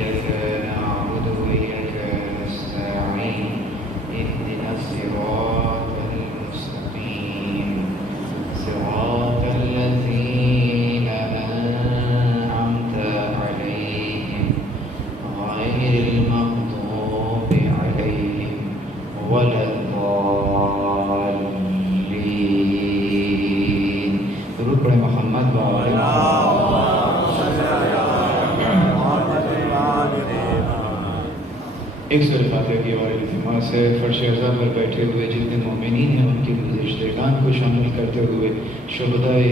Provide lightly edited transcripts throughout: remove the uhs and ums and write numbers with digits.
إياك نعبد وإياك نستعين اهدنا الصراط المستقيم صراط الذين أنعمت عليهم غير المغضوب عليهم ولا الضالين. درود پر محمد و آل ایک سورہ فاتحہ کی اور التماس ہے فرش عزا پر بیٹھے ہوئے جتنے مومنین ہیں ان کے گزشتگان کو شامل کرتے ہوئے شہدائے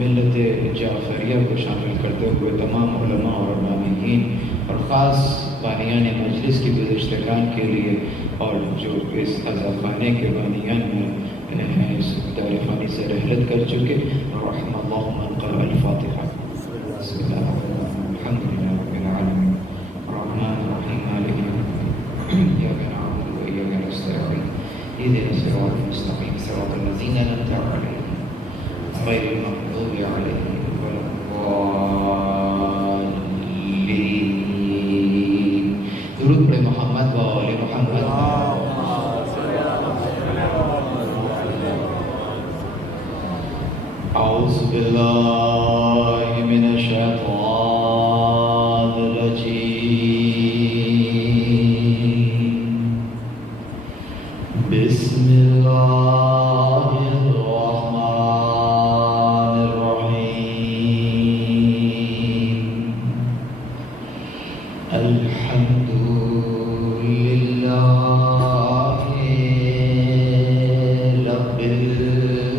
ملت جعفریہ کو شامل کرتے ہوئے تمام علماء اور بانیین اور خاص بانیان مجلس کی گزشتگان کے لیے اور جو اس عزاخانے کے بانیان ہیں اس دار فانی سے رحلت کر چکے رحم اللہ من قرأ الفاتحہ. بسم اللہ الرحمن الرحیم الحمد للہ رب العالمین الرحمن الرحیم مالک إياك نعبد وإياك نستعين اهدنا الصراط المستقيم صراط الذين أنعمت عليهم غير المغضوب عليهم ولا الضالين. درود پر محمد و آل محمد. أعوذ بالله من الشيطان الرجيم. بسم الله الرحمن الرحيم. الحمد لله رب العالمين.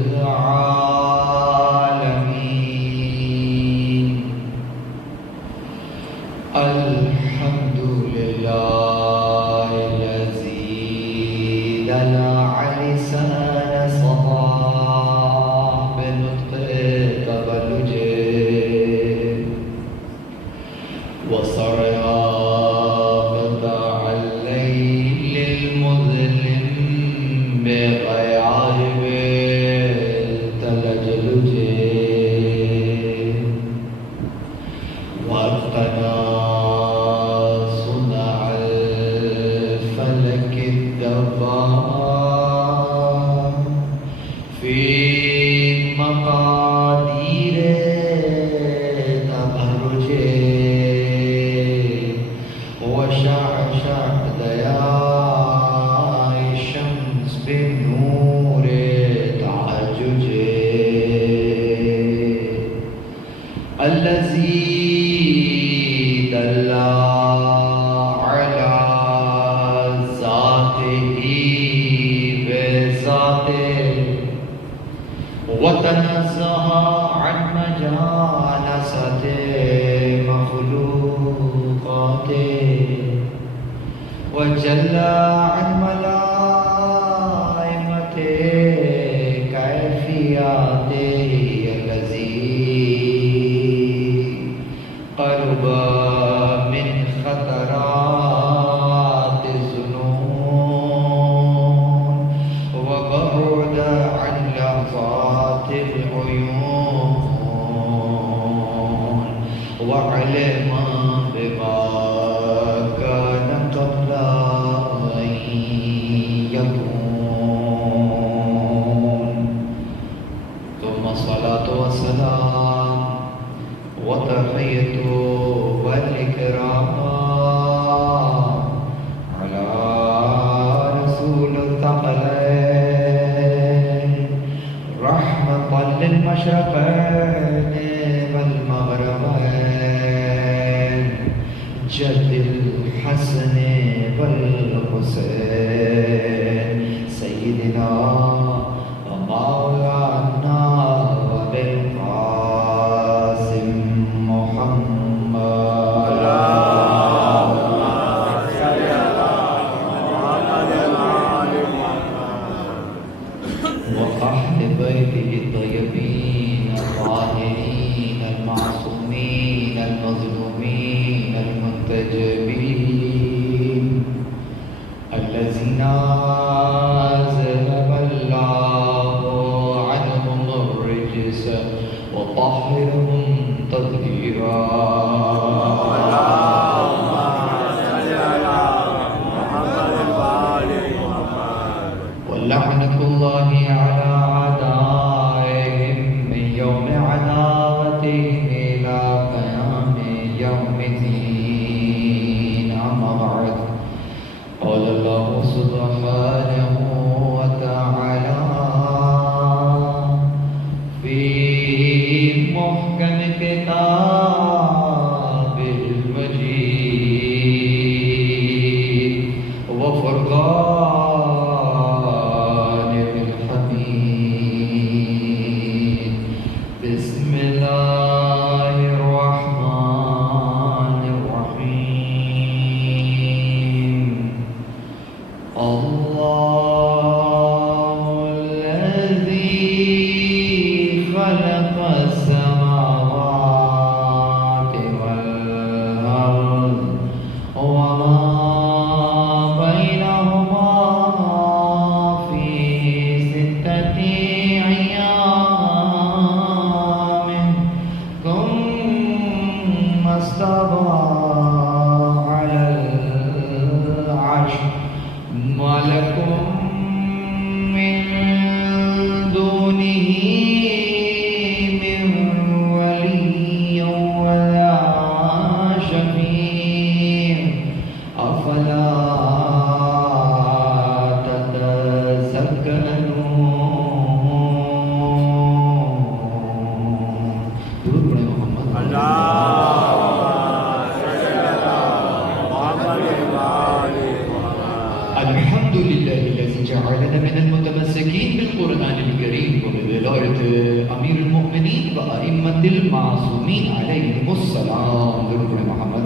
الحمد لله الذي دلع لسان صباح بنطق تبلجه وصرع قطع الليل المظلم بغياب تلجلجه واتقنا صنع الفلك الدبار في مقادير تبرجه وشعشع ضياء الشمس بنور تعججه الذي دل على ذاته بذاته وتنزه عن مجالسة مخلوقاته وجل عن ملائمته كيفياته الذي قرب من خطرات الظنون وبعد عن لحظات العيون وعلم بما كان قبل أن يكون. ثم الصلاة والسلام وتحية والإكرام على رسول الثقلين رحمة للمشرقين والمغربين جد الحسن والحسين سيدنا ومولانا وبالقاسم محمد وأهل بيته الطيبين الطاهرين المعصومين المظلومين المنتجبين الذين أذهب الله العالمين. أما بعد، قال الله سبحانه وتعالى في محكم كتاب المجيد وفرقان الحميد. بسم الله الرحمن الرحيم. الله الذي خلق السماوات والأرض وما بينهما في 6 أيام ثم استوى على العرش. ما لكم من دونه من ولي ولا شفيع أفلا تتذكرون. درود پڑھیں محمد. الحمد لله الذي جعلنا من المتمسكين بالقرآن الكريم وبولاية أمير المؤمنين وأئمة المعصومين عليهم السلام. درود پڑھیں محمد.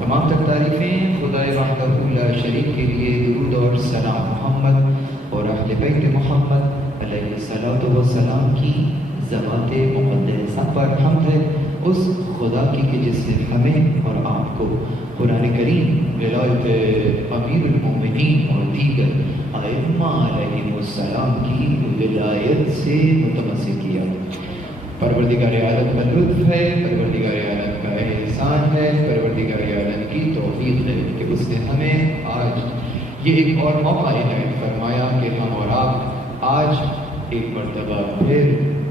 تمام تک تعریفیں خدائے وحدہ لا شریک کے لیے. درود اور سلام محمد اور اہل بیت محمد علیہ الصلوۃ والسلام کی ذوات مقدسہ پر حمد ہے اس خدا کی کہ جس نے ہمیں اور آپ کو قرآن کریم ولایت امیر المومنین اور دیگر ائمہ علیہم السلام کی ولایت سے متمسک کیا. پروردگار عالم کا لطف ہے، پروردگار عالم کا احسان ہے، پروردگار عالم کی توفیق ہے کہ اس نے ہمیں آج یہ ایک اور موقع عنایت فرمایا کہ ہم اور آپ آج ایک مرتبہ پھر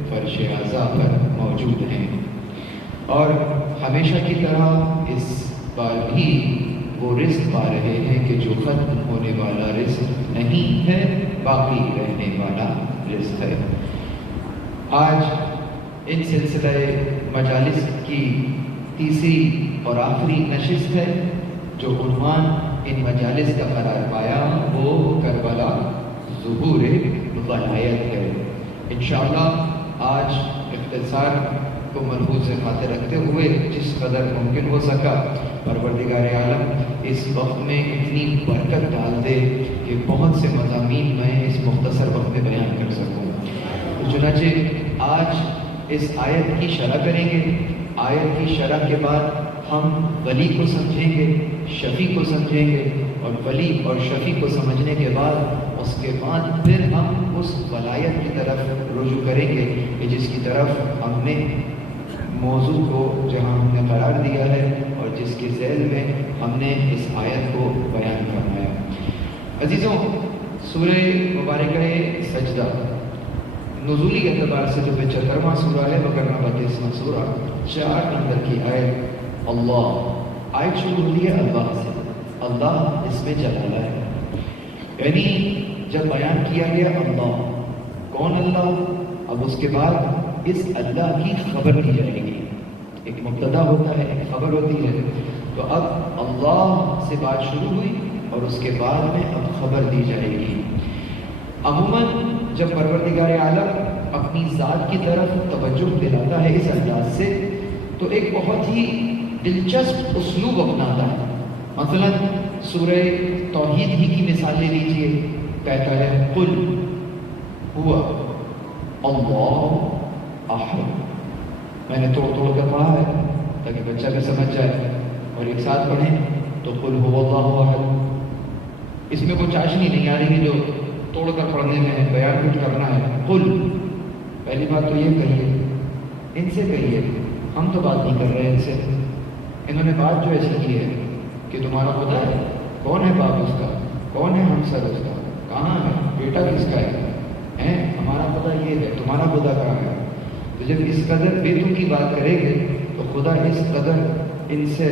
فرش اعضاء پر موجود ہیں. اور ہمیشہ کی طرح اس بار بھی وہ رزق پا رہے ہیں کہ جو ختم ہونے والا رزق نہیں ہے، باقی رہنے والا رزق ہے. آج ان سلسلہ مجالس کی تیسری اور آخری نشست ہے. جو عنوان ان مجالس کا قرار پایا وہ کربلا ظہور ولایت ہے. انشاءاللہ آج اختصار کو ملحوظ خاطر رکھتے ہوئے جس قدر ممکن ہو سکا پروردگار عالم اس وقت میں اتنی برکت ڈال دے کہ بہت سے مضامین میں اس مختصر وقت میں بیان کر سکوں. چنانچہ آج اس آیت کی شرح کریں گے. آیت کی شرح کے بعد ہم ولی کو سمجھیں گے، شفیع کو سمجھیں گے، اور ولی اور شفیع کو سمجھنے کے بعد اس کے بعد پھر ہم اس ولایت کی طرف رجوع کریں گے کہ جس کی طرف ہم نے موضوع کو جہاں ہم نے قرار دیا ہے اور جس کے ذیل میں ہم نے اس آیت کو بیان فرمایا. عزیزوں، سورہ مبارکہ سجدہ نزولی اعتبار سے جو 75واں سورہ ہے وگرنہ 32واں سورہ، 4 نمبر کی آیت. اللہ آیت شروع ہوئی ہے اللہ سے. اللہ اس میں جلالہ ہے، یعنی جب بیان کیا گیا اللہ کون اللہ، اب اس کے بعد اس اللہ کی خبر دی جائے گی. ایک مبتدا ہوتا ہے، ایک خبر ہوتی ہے. تو اب اللہ سے بات شروع ہوئی اور اس کے بعد میں اب خبر دی جائے گی. عموماً جب پروردگار عالم اپنی ذات کی طرف توجہ دلاتا ہے اس انداز سے تو ایک بہت ہی دلچسپ اسلوب اپناتا ہے. مثلا سورہ توحید ہی کی مثال لے لیجئے. کہتا ہے قل ہوا اللہ احد. میں نے توڑ کر پڑھا ہے تاکہ بچہ بھی سمجھ جائے، اور ایک ساتھ پڑھیں تو قل هو اللہ احد. اس میں کوئی چاشنی نہیں آ رہی جو توڑ کر پڑھنے میں بیان کچھ کرنا ہے. قل، پہلی بات تو یہ کہیے، ان سے کہیے، ہم تو بات نہیں کر رہے ان سے. انہوں نے بات جو ایسی کی ہے کہ تمہارا خدا ہے، کون ہے باپ اس کا، کون ہے ہمسر اس کا، کہاں ہے، بیٹا کس کا ہے. ہمارا خدا یہ یہ ہے تمہارا خدا کہاں ہے؟ تو جب اس قدر بے تم کی بات کریں گے تو خدا اس قدر ان سے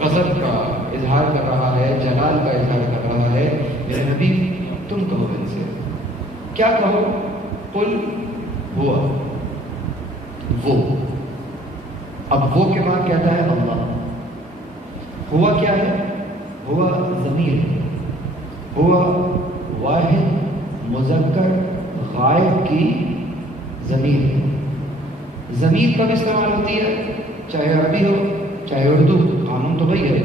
غضب کا اظہار کر رہا ہے، جلال کا اظہار کر رہا ہے، میرے نبی تم کہو ان سے، کیا کہو؟ قل ہوا، وہ، اب وہ کے بعد کہتا ہے اللہ۔ ہوا کیا ہے؟ ہوا ضمیر، ہوا واحد مذکر غائب کی ضمیر۔ ضمیر کب استعمال ہوتی ہے؟ چاہے عربی ہو چاہے اردو، قانون تو وہی ہے۔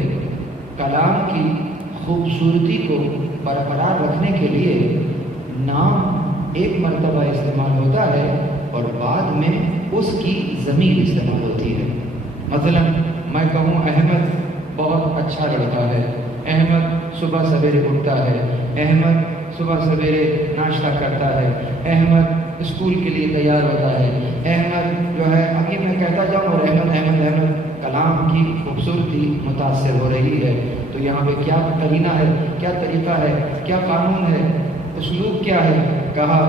کلام کی خوبصورتی کو برقرار رکھنے کے لیے نام ایک مرتبہ استعمال ہوتا ہے اور بعد میں اس کی ضمیر استعمال ہوتی ہے۔ مثلا میں کہوں احمد بہت اچھا لڑکا ہے، احمد صبح سویرے اٹھتا ہے، احمد صبح سویرے ناشتہ کرتا ہے، احمد اسکول کے لیے تیار ہوتا ہے، احمد جو ہے، ابھی میں کہتا جاؤں اور احمد احمد احمد، کلام کی خوبصورتی متاثر ہو رہی ہے۔ تو یہاں پہ کیا قرینہ ہے، کیا طریقہ ہے، کیا قانون ہے، اسلوب کیا ہے؟ کہا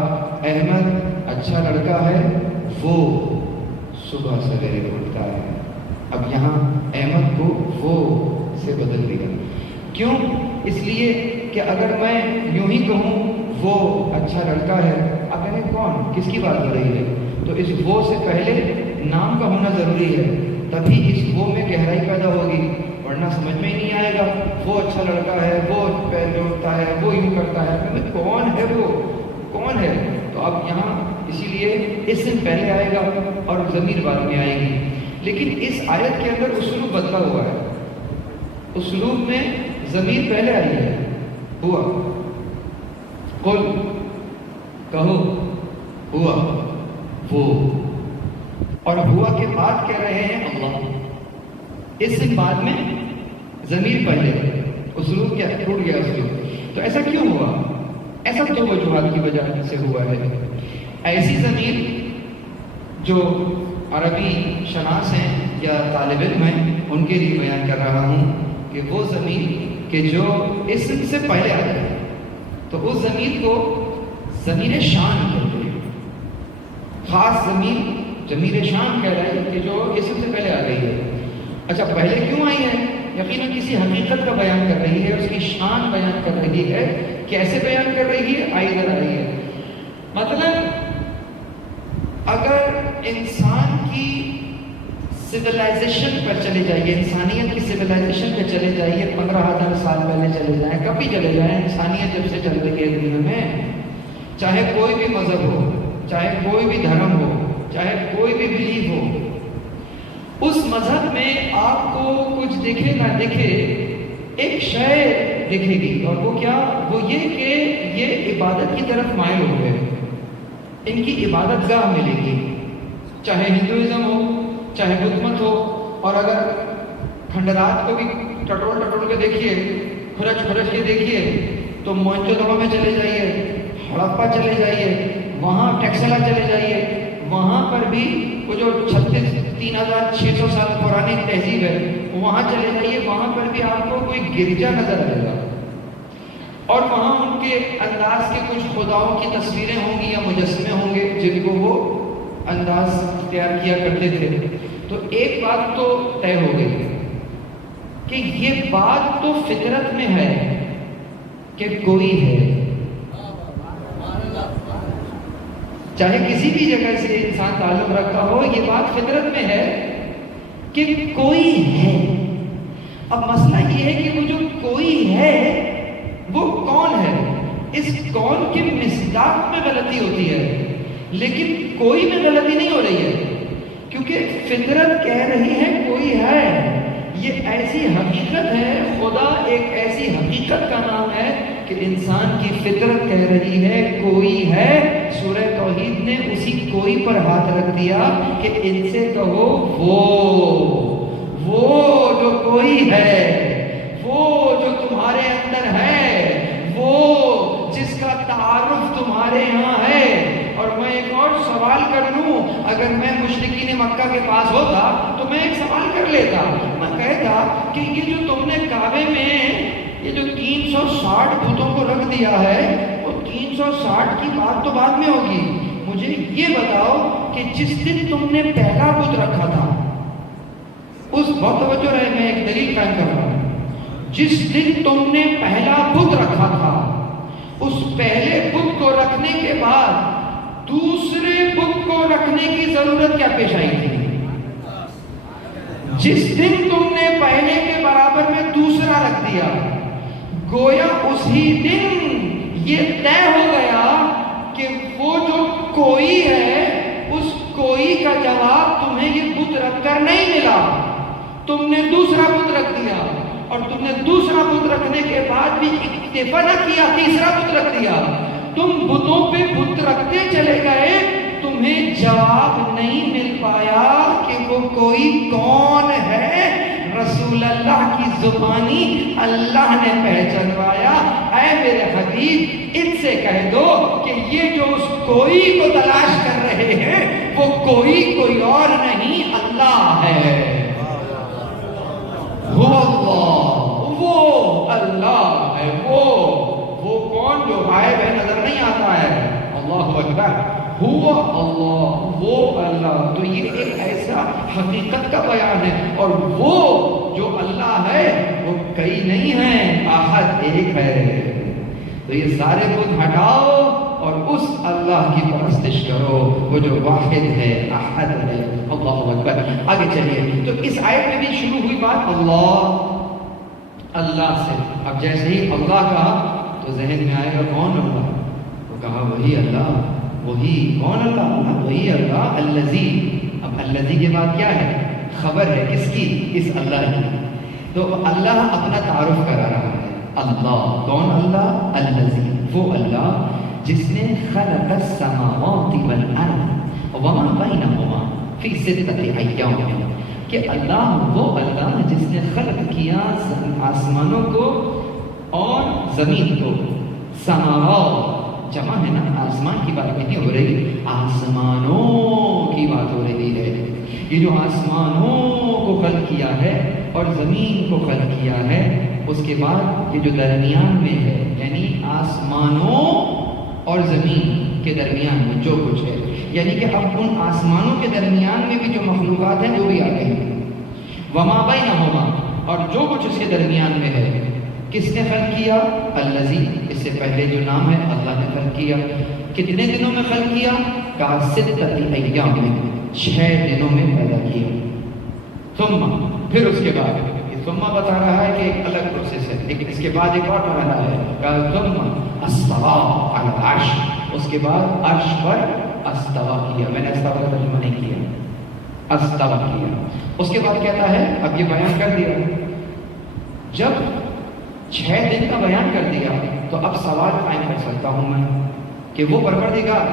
احمد اچھا لڑکا ہے، وہ صبح سویرے اٹھتا ہے۔ اب یہاں احمد کو وہ سے بدل دیا۔ کیوں؟ اس لیے کہ اگر میں یوں ہی کہوں وہ اچھا لڑکا ہے، اب کہیں کون، کس کی بات ہو رہی ہے؟ تو اس وہ سے پہلے نام کا ہونا ضروری ہے، تبھی اس وہ میں گہرائی پیدا ہوگی، ورنہ سمجھ میں ہی نہیں آئے گا۔ وہ اچھا لڑکا ہے، وہ پہلے اٹھتا ہے، وہ یوں کرتا ہے، کون ہے وہ، کون ہے؟ تو اب یہاں اسی لیے اسم پہلے آئے گا اور ضمیر بعد میں آئے گی۔ لیکن اس آیت کے اندر اسلوب بدلا ہوا ہے، اسلوب میں ضمیر پہلے آئی ہے، ہوا، قل کہو، ہوا وہ، اور ہوا کے بعد کہہ رہے ہیں اللہ، اس سے بعد میں ضمیر پہلے، اسلوب کیا ٹوٹ گیا اسلوب۔ تو ایسا کیوں ہوا؟ ایسا دو وجوہات کی وجہ سے ہوا ہے۔ ایسی ضمیر جو عربی شناس ہیں یا طالب علم ہیں ان کے لیے بیان کر رہا ہوں کہ وہ ضمیر کہ جو اسم سے پہلے آ جائے، تو اس ضمیر کو ضمیر شان کہتے ہیں۔ خاص ضمیر ضمیر شان کہہ رہا ہے کہ جو اسم سے پہلے آ گئی ہے۔ اچھا پہلے کیوں آئی ہے؟ یقیناً کسی حقیقت کا بیان کر رہی ہے، اس کی شان بیان کر رہی ہے۔ کیسے بیان کر رہی ہے؟ آئی ادھر آئی ہے۔ مطلب اگر انسان کی سویلائزیشن پر چلے جائیے، انسانیت کی سویلائزیشن پہ چلے جائیے، 15,000 سال پہلے چلے جائیں، کبھی چلے جائیں، انسانیت جب سے چل رہی ہے دنیا میں، چاہے کوئی بھی مذہب ہو، چاہے کوئی بھی دھرم ہو، چاہے کوئی بھی بلیف ہو، اس مذہب میں آپ کو کچھ دکھے نہ دکھے ایک شے دکھے گی، اور وہ کیا؟ وہ یہ کہ یہ عبادت کی طرف مائل ہو گئے، ان کی عبادت گاہ ملے گی، چاہے ہندوازم ہو چاہے بدھ مت ہو۔ اور اگر کھنڈرات کو بھی ٹٹول ٹٹول کے دیکھیے، کھرچ کھرچ کے دیکھیے، تو موہنجو دڑو میں چلے جائیے، ہڑپا چلے جائیے، وہاں ٹیکسلا چلے جائیے، وہاں پر بھی وہ جو 3,600 سال پرانی تہذیب ہے وہاں چلے جائیے، وہاں پر بھی آپ کو کوئی گرجا نظر آئے گا، اور وہاں ان کے انداز کے کچھ خداؤں کی تصویریں ہوں گی یا مجسمے ہوں گے جن کو وہ انداز اختیار کیا کرتے تھے۔ تو ایک بات تو طے ہو گئی کہ یہ بات تو فطرت میں ہے کہ کوئی ہے، چاہے کسی بھی جگہ سے انسان تعلق رکھتا ہو، یہ بات فطرت میں ہے کہ کوئی ہے۔ اب مسئلہ یہ ہے کہ وہ جو کوئی ہے وہ کون ہے؟ اس کون کے مصداق میں غلطی ہوتی ہے، لیکن کوئی میں غلطی نہیں ہو رہی ہے، کیونکہ فطرت کہہ رہی ہے کوئی ہے۔ یہ ایسی حقیقت ہے، خدا ایک ایسی حقیقت کا نام ہے کہ انسان کی فطرت کہہ رہی ہے کوئی ہے۔ سورہ توحید نے اسی کوئی پر ہاتھ رکھ دیا کہ ان سے کہو وہ جو کوئی ہے، وہ جو تمہارے اندر ہے، وہ جس کا تعارف تمہارے یہاں ہے۔ اور میں ایک اور سوال کر لوں، اگر میں مشرکین مکہ کے پاس ہوتا تو میں ایک سوال کر لیتا، میں کہتا کہ یہ جو تم نے کعبے میں یہ جو 360 بتوں کو رکھ دیا ہے، وہ 360 360 کی بات تو بعد میں ہوگی، مجھے یہ بتاؤ کہ جس دن تم نے پہلا بت رکھا تھا، اس بہت توجہ رہے، میں ایک دلیل قائم کر رہا ہوں، جس دن تم نے پہلا بت رکھا تھا، اس پہلے بت کو رکھنے کے بعد دوسرے بت کو رکھنے کی ضرورت کیا پیش آئی تھی؟ جس دن تم نے پہلے کے برابر میں دوسرا رکھ دیا، گویا اسی دن یہ طے ہو گیا کہ وہ جو کوئی ہے، اس کوئی کا جواب تمہیں یہ بت رکھ کر نہیں ملا، تم نے دوسرا بت رکھ دیا، اور تم نے دوسرا بت رکھنے کے بعد بھی اکتفا نہ کیا، تیسرا بت رکھ دیا، تم بتوں پہ بت رکھتے چلے گئے، تمہیں جواب نہیں مل پایا کہ وہ کوئی کون ہے۔ رسول اللہ کی زبانی اللہ نے پہچانوایا، اے میرے حبیب ان سے کہہ دو کہ یہ جو اس کوئی کو تلاش کر رہے ہیں وہ کوئی اور نہیں، اللہ ہے، وہ اللہ ہے، وہ کون جو غائب ہے، نظر نہیں آتا ہے، اللہ اکبر، ہوا اللہ، وہ اللہ۔ تو یہ ایک ایسا حقیقت کا بیان ہے، اور وہ جو اللہ ہے وہ کئی نہیں ہیں، احد ایک ہے۔ تو یہ سارے بت ہٹاؤ اور اس اللہ کی پرستش کرو، وہ جو واحد ہے، احد ہے، اللہ اکبر۔ آگے چلیے، تو اس آیت میں بھی شروع ہوئی بات اللہ سے۔ اب جیسے ہی اللہ کہا تو ذہن میں آئے گا کون اللہ؟ وہ کہا وہی اللہ، وہی کون اللہ؟ وہی اللہ الذی۔ اب الذی کے بعد کیا ہے؟ خبر ہے، کس کی؟ اس اللہ کی۔ تو اللہ اپنا تعارف کرا رہا ہے، اللہ کون؟ اللہ الذی، وہ اللہ جس نے خلق السماوات والارض وما بینہما فی ستۃ ایام، کہ اللہ وہ اللہ جس نے خلق کیا آسمانوں کو اور زمین کو۔ سماوات جمع ہے نا، آسمان کی بات نہیں ہو رہی، آسمانوں کی بات ہو رہی ہے۔ یہ جو آسمانوں کو خلق کیا ہے اور زمین کو خلق کیا ہے، اس کے بعد یہ جو درمیان میں ہے، یعنی آسمانوں اور زمین کے درمیان میں جو کچھ ہے، یعنی کہ اب ان آسمانوں کے درمیان میں بھی جو مخلوقات ہیں وہ بھی آ گئی، وما بینہما، اور جو کچھ اس کے درمیان میں ہے کس نے خلق کیا؟ الذی، اس سے پہلے جو نام ہے اللہ نے خلق کیا۔ کتنے دنوں میں خلق کیا؟ کہا ستۃ ایام میں، 6 دنوں میں پیدا کیا۔ ثم، پھر اس کے بعد یہ ثم بتا رہا ہے کہ ایک الگ پروسیس ہے، لیکن اس کے بعد ایک اور مرحلہ ہے، کہا ثم استویٰ علی العرش، اس کے بعد عرش پر استوا کیا۔ میں نے استوا کا ترجمہ نہیں کیا، استوا کیا۔ اس کے بعد کہتا ہے، اب یہ بیان کر دیا، جب 6 دن کا بیان کر دیا تو اب سوال قائم کر سکتا ہوں میں کہ وہ پروردگار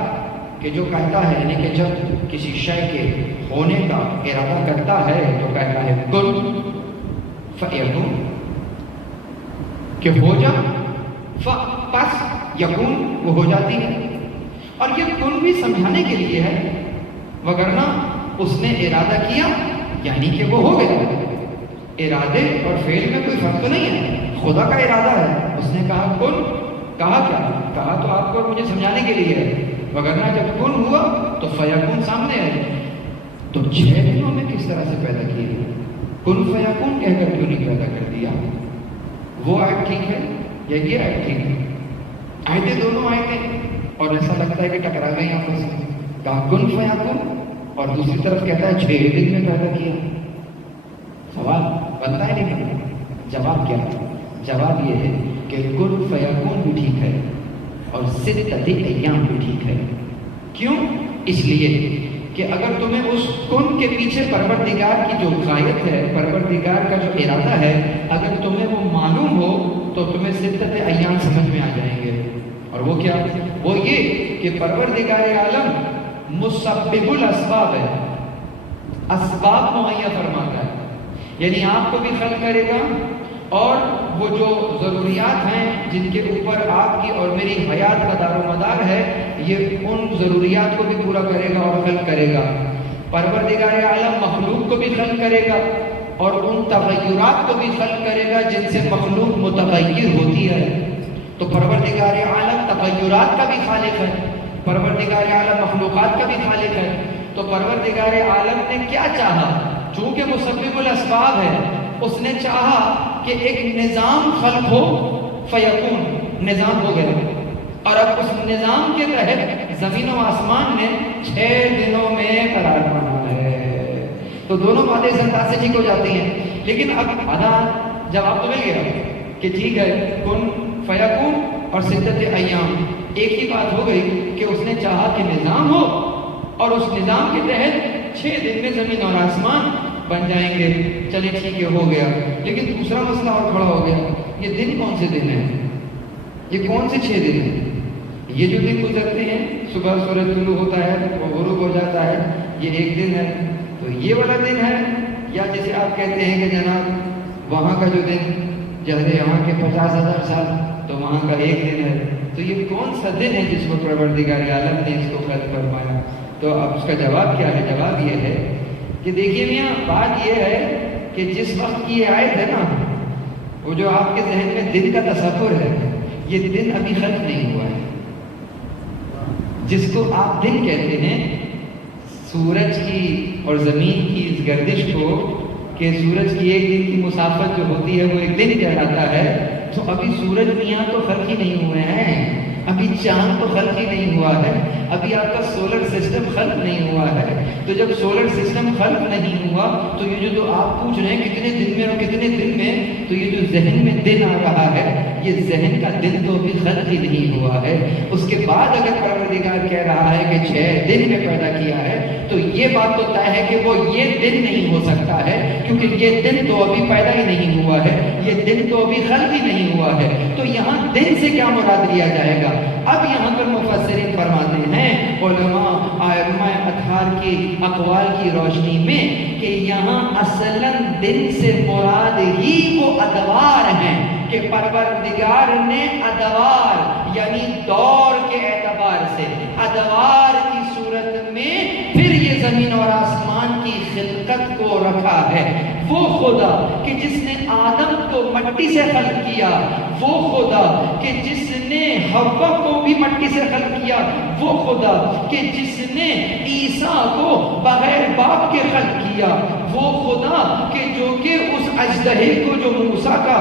کہ جو کہتا ہے، یعنی کہ جب کسی شے کے ہونے کا ارادہ کرتا ہے تو کہتا ہے کن فیکون، کہ ہو جا، پس یکون، وہ ہو جاتی ہے۔ اور یہ کن بھی سمجھانے کے لیے ہے، وگرنہ اس نے ارادہ کیا یعنی کہ وہ ہو گیا۔ ارادے اور فعل میں کوئی فرق تو نہیں ہے، خدا کا ارادہ ہے، اس نے کہا کن، کہا کیا؟ کہا تو آپ کو اور مجھے سمجھانے کے لیے ہے، وگرنہ جب کن ہوا تو فیکون سامنے ہے۔ تو 6 دنوں میں کس طرح سے پیدا کیا؟ کن فیکون کہہ کر کیوں نہیں پیدا کر دیا؟ وہ آیت ٹھیک ہے یا یہ آیت ٹھیک ہے؟ آیتیں دونوں آیتیں، اور ایسا لگتا ہے کہ ٹکرا گئی آپس میں، کہا کن فیکون اور دوسری طرف کہتا ہے 6 دن میں پیدا کیا۔ سوال بنتا ہے نہیں؟ جواب کیا ہے؟ جواب یہ ہے کہ کن فیکون بھی ٹھیک ہے اور ستۃ ایام بھی ٹھیک ہے۔ کیوں؟ اس لیے کہ اگر تمہیں اس کن کے پیچھے پروردگار کی جو غایت ہے، پروردگار کا جو ارادہ ہے، اگر تمہیں وہ معلوم ہو تو تمہیں ستۃ ایام سمجھ میں آ جائیں گے۔ اور وہ کیا؟ وہ یہ کہ پروردگار عالم مسبب الاسباب ہے، اسباب مہیا فرماتا ہے، یعنی آپ کو بھی خلق کرے گا اور وہ جو ضروریات ہیں جن کے اوپر آپ کی اور میری حیات کا دار و مدار ہے، یہ ان ضروریات کو بھی پورا کرے گا اور خلق کرے گا۔ پروردگار عالم مخلوق کو بھی خلق کرے گا اور ان تغیرات کو بھی خلق کرے گا جن سے مخلوق متغیر ہوتی ہے۔ تو پروردگار عالم تغیرات کا بھی خالق ہے، پروردگار عالم مخلوقات کا بھی خالق ہے. تو پروردگار عالم نے کیا چاہا؟ چونکہ مسبب الاسباب ہے، اس نے چاہا کہ ایک نظام خلق ہو، فیکون، نظام ہو گیا. اور اب اس نظام کے تحت زمین و آسمان نے 6 دنوں میں قرار پانا ہے. تو دونوں باتیں اس انداز سے ٹھیک ہو جاتی ہیں. لیکن اب آدھا جواب تو مل گیا کہ ٹھیک ہے، کن فیکون اور 6 ایام، ایک ہی بات ہو گئی کہ اس نے چاہا کہ نظام ہو اور اس نظام کے تحت 6 دن میں زمین اور آسمان بن جائیں گے. چلے ٹھیک ہے، ہو گیا. لیکن دوسرا مسئلہ اور کھڑا ہو گیا، یہ دن کون سے دن ہیں؟ یہ کون سے 6 دن ہیں؟ یہ جو دن گزرتے ہیں، صبح سورج طلوع ہوتا ہے، وہ غروب ہو جاتا ہے، یہ ایک دن ہے. تو یہ والا دن ہے، یا جیسے آپ کہتے ہیں کہ جناب وہاں کا جو دن، جیسے یہاں کے 50,000 سال تو وہاں کا ایک دن ہے. تو یہ کون سا دن ہے جس کو پروردگار عالم نے اس کو خلق فرمایا؟ تو اب اس کا جواب کیا ہے؟ جواب یہ ہے کہ دیکھیے میاں، بات یہ ہے کہ جس وقت کی یہ آیت ہے نا، وہ جو آپ کے ذہن میں دن کا تصور ہے، یہ دن ابھی خلق نہیں ہوا ہے. جس کو آپ دن کہتے ہیں، سورج کی اور زمین کی اس گردش کو، کہ سورج کی ایک دن کی مسافت جو ہوتی ہے وہ ایک دن کہلاتا ہے. تو ابھی سورج میاں تو خلق ہی نہیں ہوئے ہیں، ابھی چاند تو خلق ہی نہیں ہوا ہے، ابھی آپ کا سولر سسٹم خلق نہیں ہوا ہے. تو جب سولر سسٹم خلق نہیں ہوا تو یہ جو آپ پوچھ رہے ہیں کتنے دن میں اور کتنے دن میں، تو یہ جو ذہن میں دن آ رہا ہے، یہ ذہن کا دن تو ابھی خلق ہی نہیں ہوا ہے. اس کے بعد اگر پروردگار کہہ رہا ہے کہ 6 دن میں پیدا کیا ہے، تو یہ بات تو طے ہے کہ وہ یہ دن نہیں ہو سکتا ہے، کیونکہ یہ دن تو ابھی پیدا ہی نہیں ہوا ہے، یہ دن تو ابھی خلق ہی نہیں ہوا ہے. تو یہاں دن سے کیا مراد لیا جائے گا؟ اب یہاں پر مفسرین فرماتے ہیں، علماء ائمہ اطہار کی اقوال کی روشنی میں، کہ یہاں اصلاً دن سے مراد ہی وہ ادوار ہیں کہ پروردگار نے ادوار یعنی دور کے اعتبار سے ادوار کی صورت میں پھر یہ زمین اور آسمان کی خلقت کو رکھا ہے. وہ خدا کہ جس نے آدم کو مٹی سے خلق کیا، وہ خدا کہ جس نے حوا کو بھی مٹی سے خلق کیا، وہ خدا کہ جس نے عیسیٰ کو بغیر باپ کے خلق کیا، وہ خدا کہ جو کہ اس اژدہے کو جو موسیٰ کا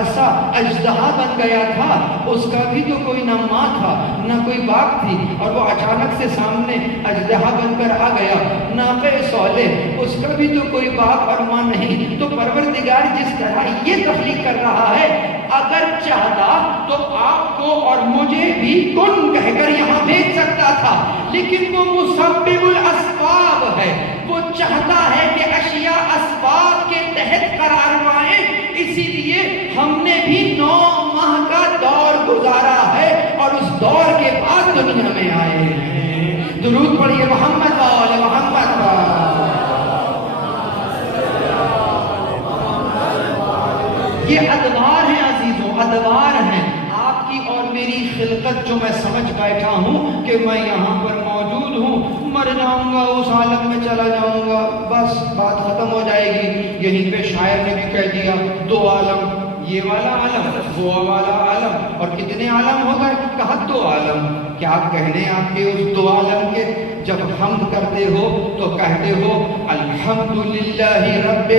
عصا اژدہا بن گیا تھا، اس کا بھی تو کوئی نہ ماں تھا نہ کوئی باپ تھی، اور وہ اچانک سے سامنے اژدہا بن کر آ گیا. ناقہ صالح، اس کا بھی تو کوئی باپ اور ماں نہیں. تو پروردگار جس طرح یہ تخلیق کر رہا ہے، اگر چاہتا تو آپ کو اور مجھے بھی کن کہہ کر یہاں بھیج سکتا تھا، لیکن وہ مسبب الاسباب ہے. وہ چاہتا ہے کہ اشیاء اسباب کے تحت قرار پائیں. اسی لیے ہم نے بھی 9 ماہ کا دور گزارا ہے اور اس دور کے بعد دنیا میں آئے ہیں. درود پڑھیے محمد وآل محمد. یہ ادوار ہیں عزیزوں، ادوار ہیں. آپ کی اور میری خلقت جو میں سمجھ بیٹھا ہوں کہ میں یہاں پر موجود ہوں، مر جاؤں گا، اس عالم میں چلا جاؤں گا، بس بات ختم ہو جائے گی. یہیں پہ شاعر نے بھی کہہ دیا 2 عالم، یہ والا عالم، وہ والا عالم. اور کتنے عالم ہو گئے؟ کہا 2 عالم. کیا کہنے آپ کے اس 2 عالم کے؟ جب حمد کرتے ہو تو کہتے ہو الحمدللہ رب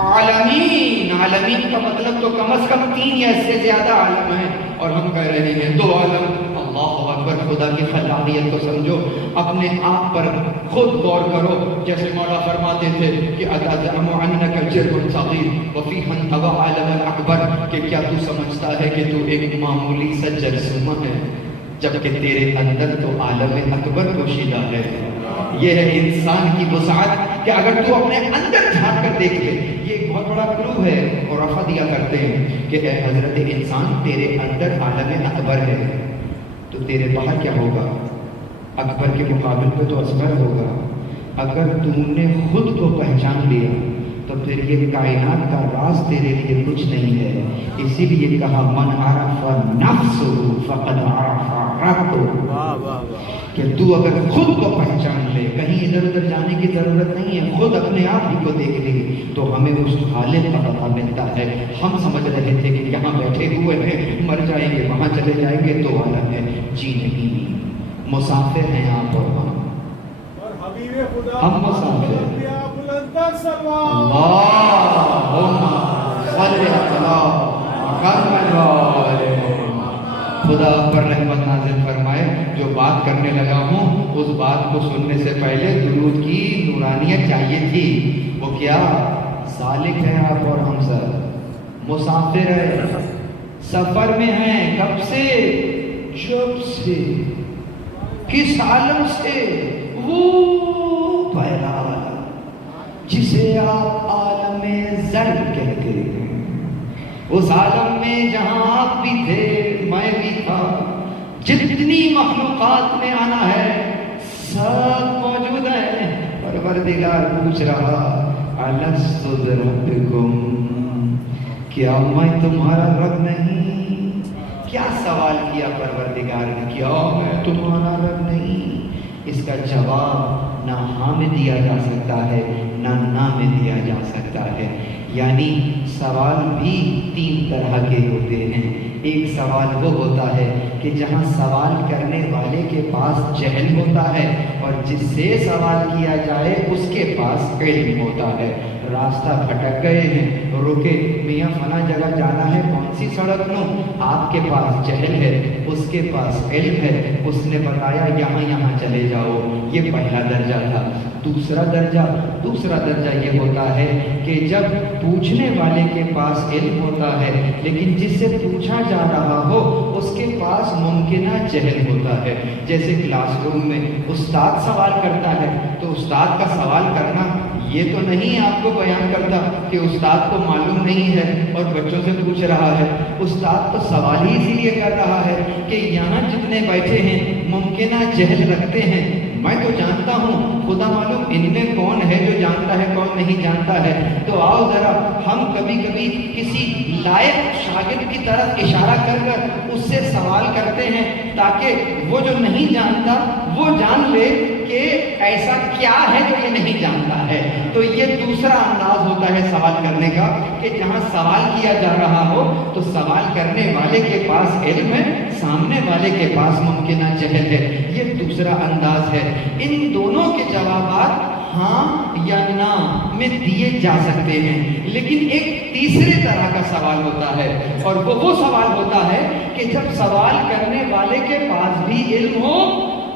عالمین. عالمین کا مطلب تو کم از کم 3 یا اس سے زیادہ عالم ہیں، اور ہم کہہ رہے ہیں 2 عالم. اللہ اکبر. خدا کی خلاقیت کو سمجھو، اپنے آپ پر خود غور کرو. جیسے مولا فرماتے تھے کہ اتزعم انک جرم صغیر وفی انطوى عالم الاکبر، کہ کیا تو سمجھتا ہے کہ تو ایک معمولی سا جرثومہ ہے، جبکہ تیرے اندر تو عالم اکبر پوشیدہ ہے. یہ ہے انسان کی وسعت کہ اگر تو اپنے اندر جھانک کر دیکھ لے. یہ ایک بہت بڑا کلو ہے، اور رفع دیا کرتے ہیں کہ اے حضرت انسان، تیرے اندر عالم اکبر ہے، تو تیرے باہر کیا ہوگا؟ اکبر کے مقابل پہ تو اصغر ہوگا. اگر تم نے خود کو پہچان لیا تو پھر یہ کائنات کا راز تیرے لیے کچھ نہیں ہے. اسی لیے کہا من عرف نفسہ فقد عرف ربہ، کہ تو اگر خود کو پہچان لے، کہیں ادھر ادھر جانے کی ضرورت نہیں ہے، خود اپنے آپ ہی کو دیکھ لے تو ہمیں اس خالق کا پتہ ملتا ہے۔ ہم سمجھ رہے تھے کہ یہاں بیٹھے ہوئے ہیں، مر جائیں گے، وہاں چلے جائیں گے، تو عالم ہے جی نہیں، مسافر ہیں آپ اور ہم مسافر ہیں۔ خدا پر رحمت نازل فرمائے۔ جو بات کرنے لگا ہوں اس بات کو سننے سے پہلے درود کی نورانیت چاہیے تھی۔ وہ کیا؟ سالک ہیں آپ اور ہم سب، مسافر ہیں، سفر میں ہیں۔ کب سے؟ جب سے۔ کس عالم سے؟ وہ پہلا عالم جسے آپ عالم زر کہتے ہیں، اس عالم میں جہاں آپ بھی تھے میں بھی تھا، جتنی مخلوقات میں آنا ہے سب موجود ہیں۔ پروردگار پوچھ رہا الست بربکم، کیا میں تمہارا رب نہیں؟ کیا سوال کیا پروردگار نے؟ کیا میں تمہارا رب نہیں؟ اس کا جواب نہ ہاں میں دیا جا سکتا ہے نہ میں دیا جا سکتا ہے۔ یعنی سوال بھی تین طرح کے ہوتے ہیں۔ ایک سوال وہ ہوتا ہے کہ جہاں سوال کرنے والے کے پاس جہل ہوتا ہے اور جس سے سوال کیا جائے اس کے پاس علم ہوتا ہے۔ راستہ بھٹک گئے ہیں، رکے، میاں فلاں جگہ جانا ہے، کون سی سڑک نو؟ آپ کے پاس جہل ہے، اس کے پاس علم ہے، اس نے بتایا یہاں چلے جاؤ۔ یہ پہلا درجہ تھا۔ دوسرا درجہ یہ ہوتا ہے کہ جب پوچھنے والے کے پاس علم ہوتا ہے لیکن جس سے پوچھا جا رہا ہو اس کے پاس ممکنہ جہل ہوتا ہے۔ جیسے کلاس روم میں استاد سوال کرتا ہے تو استاد کا سوال کرنا یہ تو نہیں آپ کو بیان کرتا کہ استاد کو معلوم نہیں ہے اور بچوں سے پوچھ رہا ہے۔ استاد تو سوال ہی اسی لیے کر رہا ہے کہ یہاں جتنے بیٹھے ہیں ممکنہ جہل رکھتے ہیں، میں تو جانتا ہوں، خدا معلوم ان میں کون ہے جو جانتا ہے کون نہیں جانتا ہے۔ تو آؤ ذرا ہم کبھی کبھی کسی لائق شاگرد کی طرف اشارہ کر کر اس سے سوال کرتے ہیں تاکہ وہ جو نہیں جانتا وہ جان لے کہ ایسا کیا ہے جو یہ نہیں جانتا ہے۔ تو یہ دوسرا انداز ہوتا ہے سوال کرنے کا کہ جہاں سوال کیا جا رہا ہو تو سوال کرنے والے کے پاس علم ہے، سامنے والے کے پاس ممکنہ جہل ہے۔ یہ دوسرا انداز ہے۔ ان دونوں کے جوابات ہاں یا نہ میں دیے جا سکتے ہیں، لیکن ایک تیسرے طرح کا سوال ہوتا ہے اور وہ سوال ہوتا ہے کہ جب سوال کرنے والے کے پاس بھی علم ہو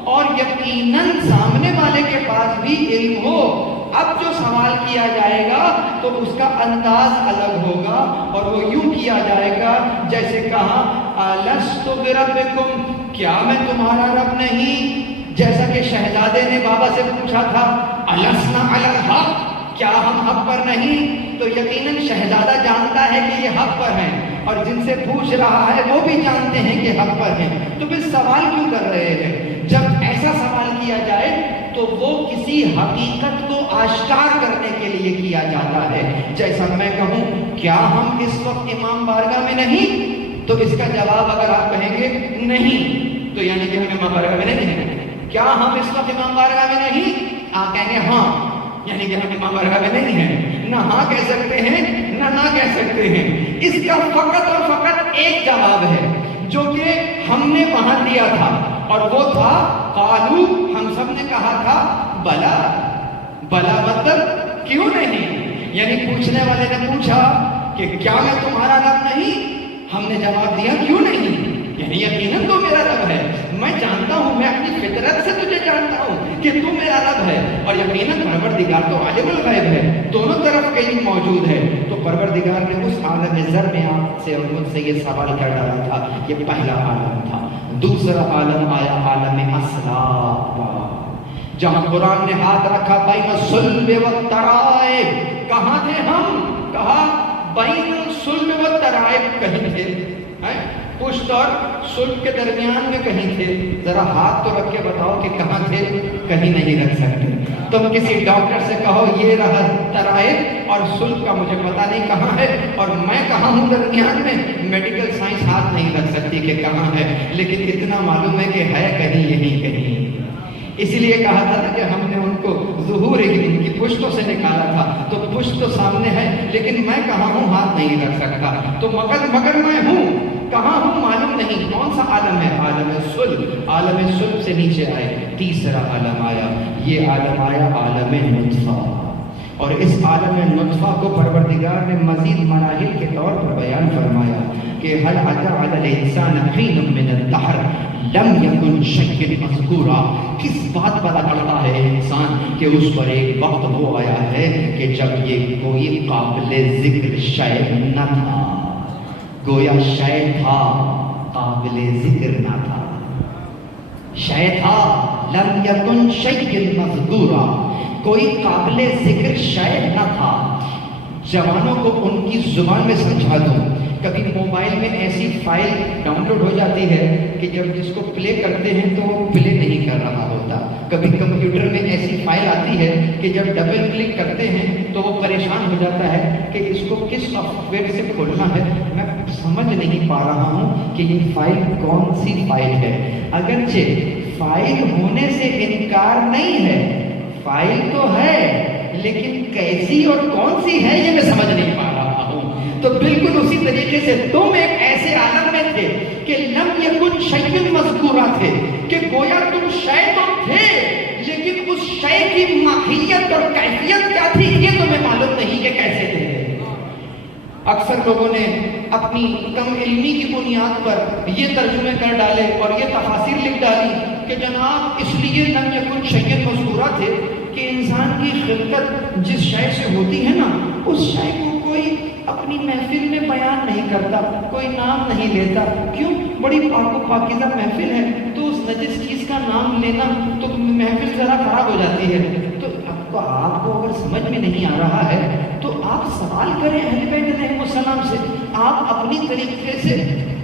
اور یقیناً سامنے والے کے پاس بھی علم ہو۔ اب جو سوال کیا جائے گا تو اس کا انداز الگ ہوگا اور وہ یوں کیا جائے گا جیسے کہا الست بربکم، کیا میں تمہارا رب نہیں؟ جیسا کہ شہزادے نے بابا سے پوچھا تھا السنا علی الحق، کیا ہم حق پر نہیں؟ تو یقیناً شہزادہ جانتا ہے کہ یہ حق پر ہیں اور جن سے پوچھ رہا ہے وہ بھی جانتے ہیں کہ حق پر ہیں، تو پھر سوال کیوں کر رہے ہیں؟ جب ایسا سوال کیا جائے تو وہ کسی حقیقت کو آشکار کرنے کے لیے کیا جاتا ہے۔ جیسا میں کہوں کیا ہم اس وقت امام بارگاہ میں نہیں؟ تو اس کا جواب اگر آپ کہیں گے نہیں تو یعنی کہ ہم امام بارگاہ میں نہیں ہیں۔ کیا ہم اس وقت امام بارگاہ میں نہیں؟ آپ کہیں گے ہاں، یعنی کہ ہم امام بارگاہ میں نہیں ہیں۔ نہ ہاں کہہ سکتے ہیں نہ کہہ سکتے ہیں۔ اس کا فقط اور فقط ایک جواب ہے جو کہ ہم نے وہاں دیا تھا اور وہ تھا قالو، ہم سب نے کہا تھا بلا۔ بلا مطلب کیوں نہیں؟ یعنی پوچھنے والے نے پوچھا کہ کیا میں تمہارا رب نہیں؟ ہم نے جواب دیا کیوں نہیں، یعنی یقیناً تو میرا رب ہے، میں جانتا ہوں، میں اپنی فطرت سے تجھے جانتا ہوں کہ تو میرا رب ہے، اور یقیناً پروردگار تو عالم الغیب ہے، دونوں طرف علم موجود ہے۔ تو پروردگار نے اس عالم زر میں آپ سے اور مجھ سے یہ سوال کر ڈالا تھا۔ یہ پہلا عالم تھا۔ دوسرا عالم آیا عالم اسلاف کا، جہاں قرآن نے ہاتھ رکھا بین الصلب والترائب۔ کہاں تھے ہم؟ کہا بین الصلب والترائب، کہیں تھے پشت اور صلب کے درمیان میں کہیں تھے۔ ذرا ہاتھ تو رکھ کے بتاؤ کہ کہاں تھے؟ کہیں نہیں رکھ سکتے۔ تم کسی ڈاکٹر سے کہو یہ رہا ترائب اور صلب کا مجھے پتا نہیں کہاں ہے اور میں کہاں ہوں درمیان میں، میڈیکل سائنس ہاتھ نہیں رکھ سکتی کہ کہاں ہے، لیکن اتنا معلوم ہے کہ ہے کہیں یہیں کہیں۔ اسی لیے کہا تھا نا کہ ہم نے ان کو ظہور ان کی پشتوں سے نکالا تھا، تو پشت تو سامنے ہے لیکن میں کہاں ہوں ہاتھ نہیں رکھ سکتا، تو مگر میں ہوں کہاں ہوں معلوم نہیں۔ کون سا عالم ہے؟ عالم صلب۔ عالم صلب سے نیچے آئے، تیسرا عالم آیا، یہ عالم آیا عالم نطفہ، اور اس عالم نطفہ کو پروردگار نے مزید مراحل کے طور پر بیان فرمایا کہ هل أتى على الإنسان حين من الدهر لم يكن شيئا مذكورا۔ کس بات پر اکڑتا ہے انسان کہ اس پر ایک وقت وہ آیا ہے کہ جب یہ کوئی قابل ذکر شے نہ تھا، گویا شے تھا قابل ذکر نہ تھا، شے تھا لم یکن شیء مذکورا، کوئی قابل ذکر شے نہ تھا۔ جوانوں کو ان کی زبان میں سمجھا دوں، کبھی موبائل میں ایسی فائل ڈاؤن لوڈ ہو جاتی ہے کہ جب جس کو پلے کرتے ہیں تو وہ پلے نہیں کر رہا ہوتا، کبھی کمپیوٹر میں ایسی فائل آتی ہے کہ جب ڈبل کلک کرتے ہیں تو وہ پریشان ہو جاتا ہے کہ اس کو کس سافٹ ویئر سے کھولنا ہے، میں سمجھ نہیں پا رہا ہوں کہ یہ فائل کون سی فائل ہے۔ اگرچہ فائل ہونے سے انکار نہیں ہے، فائل تو ہے لیکن کیسی اور کون سی ہے یہ میں سمجھ نہیں پا رہا ہوں۔ تو بالکل اسی طریقے سے تم ایک ایسے عالم میں تھے کہ لم یکن شیء مذکورا تھے، کہ گویا تم شے تو تھے لیکن اس شے کی ماہیت اور کیفیت کیا تھی یہ تمہیں معلوم نہیں کہ کیسے تھے۔ اکثر لوگوں نے اپنی کم علمی کی بنیاد پر یہ ترجمے کر ڈالے اور یہ تفاسیر لکھ ڈالی کہ جناب اس لیے لم یکن شیء مذکورا تھے کہ انسان کی خلقت جس شے سے ہوتی ہے نا، اس شے کو کوئی اپنی محفل میں بیان نہیں کرتا، کوئی نام نہیں لیتا۔ کیوں؟ بڑی پاک و پاکیزہ محفل ہے تو اس نجس چیز کا نام لینا تو محفل ذرا خراب ہو جاتی ہے۔ تو آپ کو اگر سمجھ میں نہیں آ رہا ہے تو آپ سوال کریں اہل بیت علیہم السلام سے، آپ اپنی طریقے سے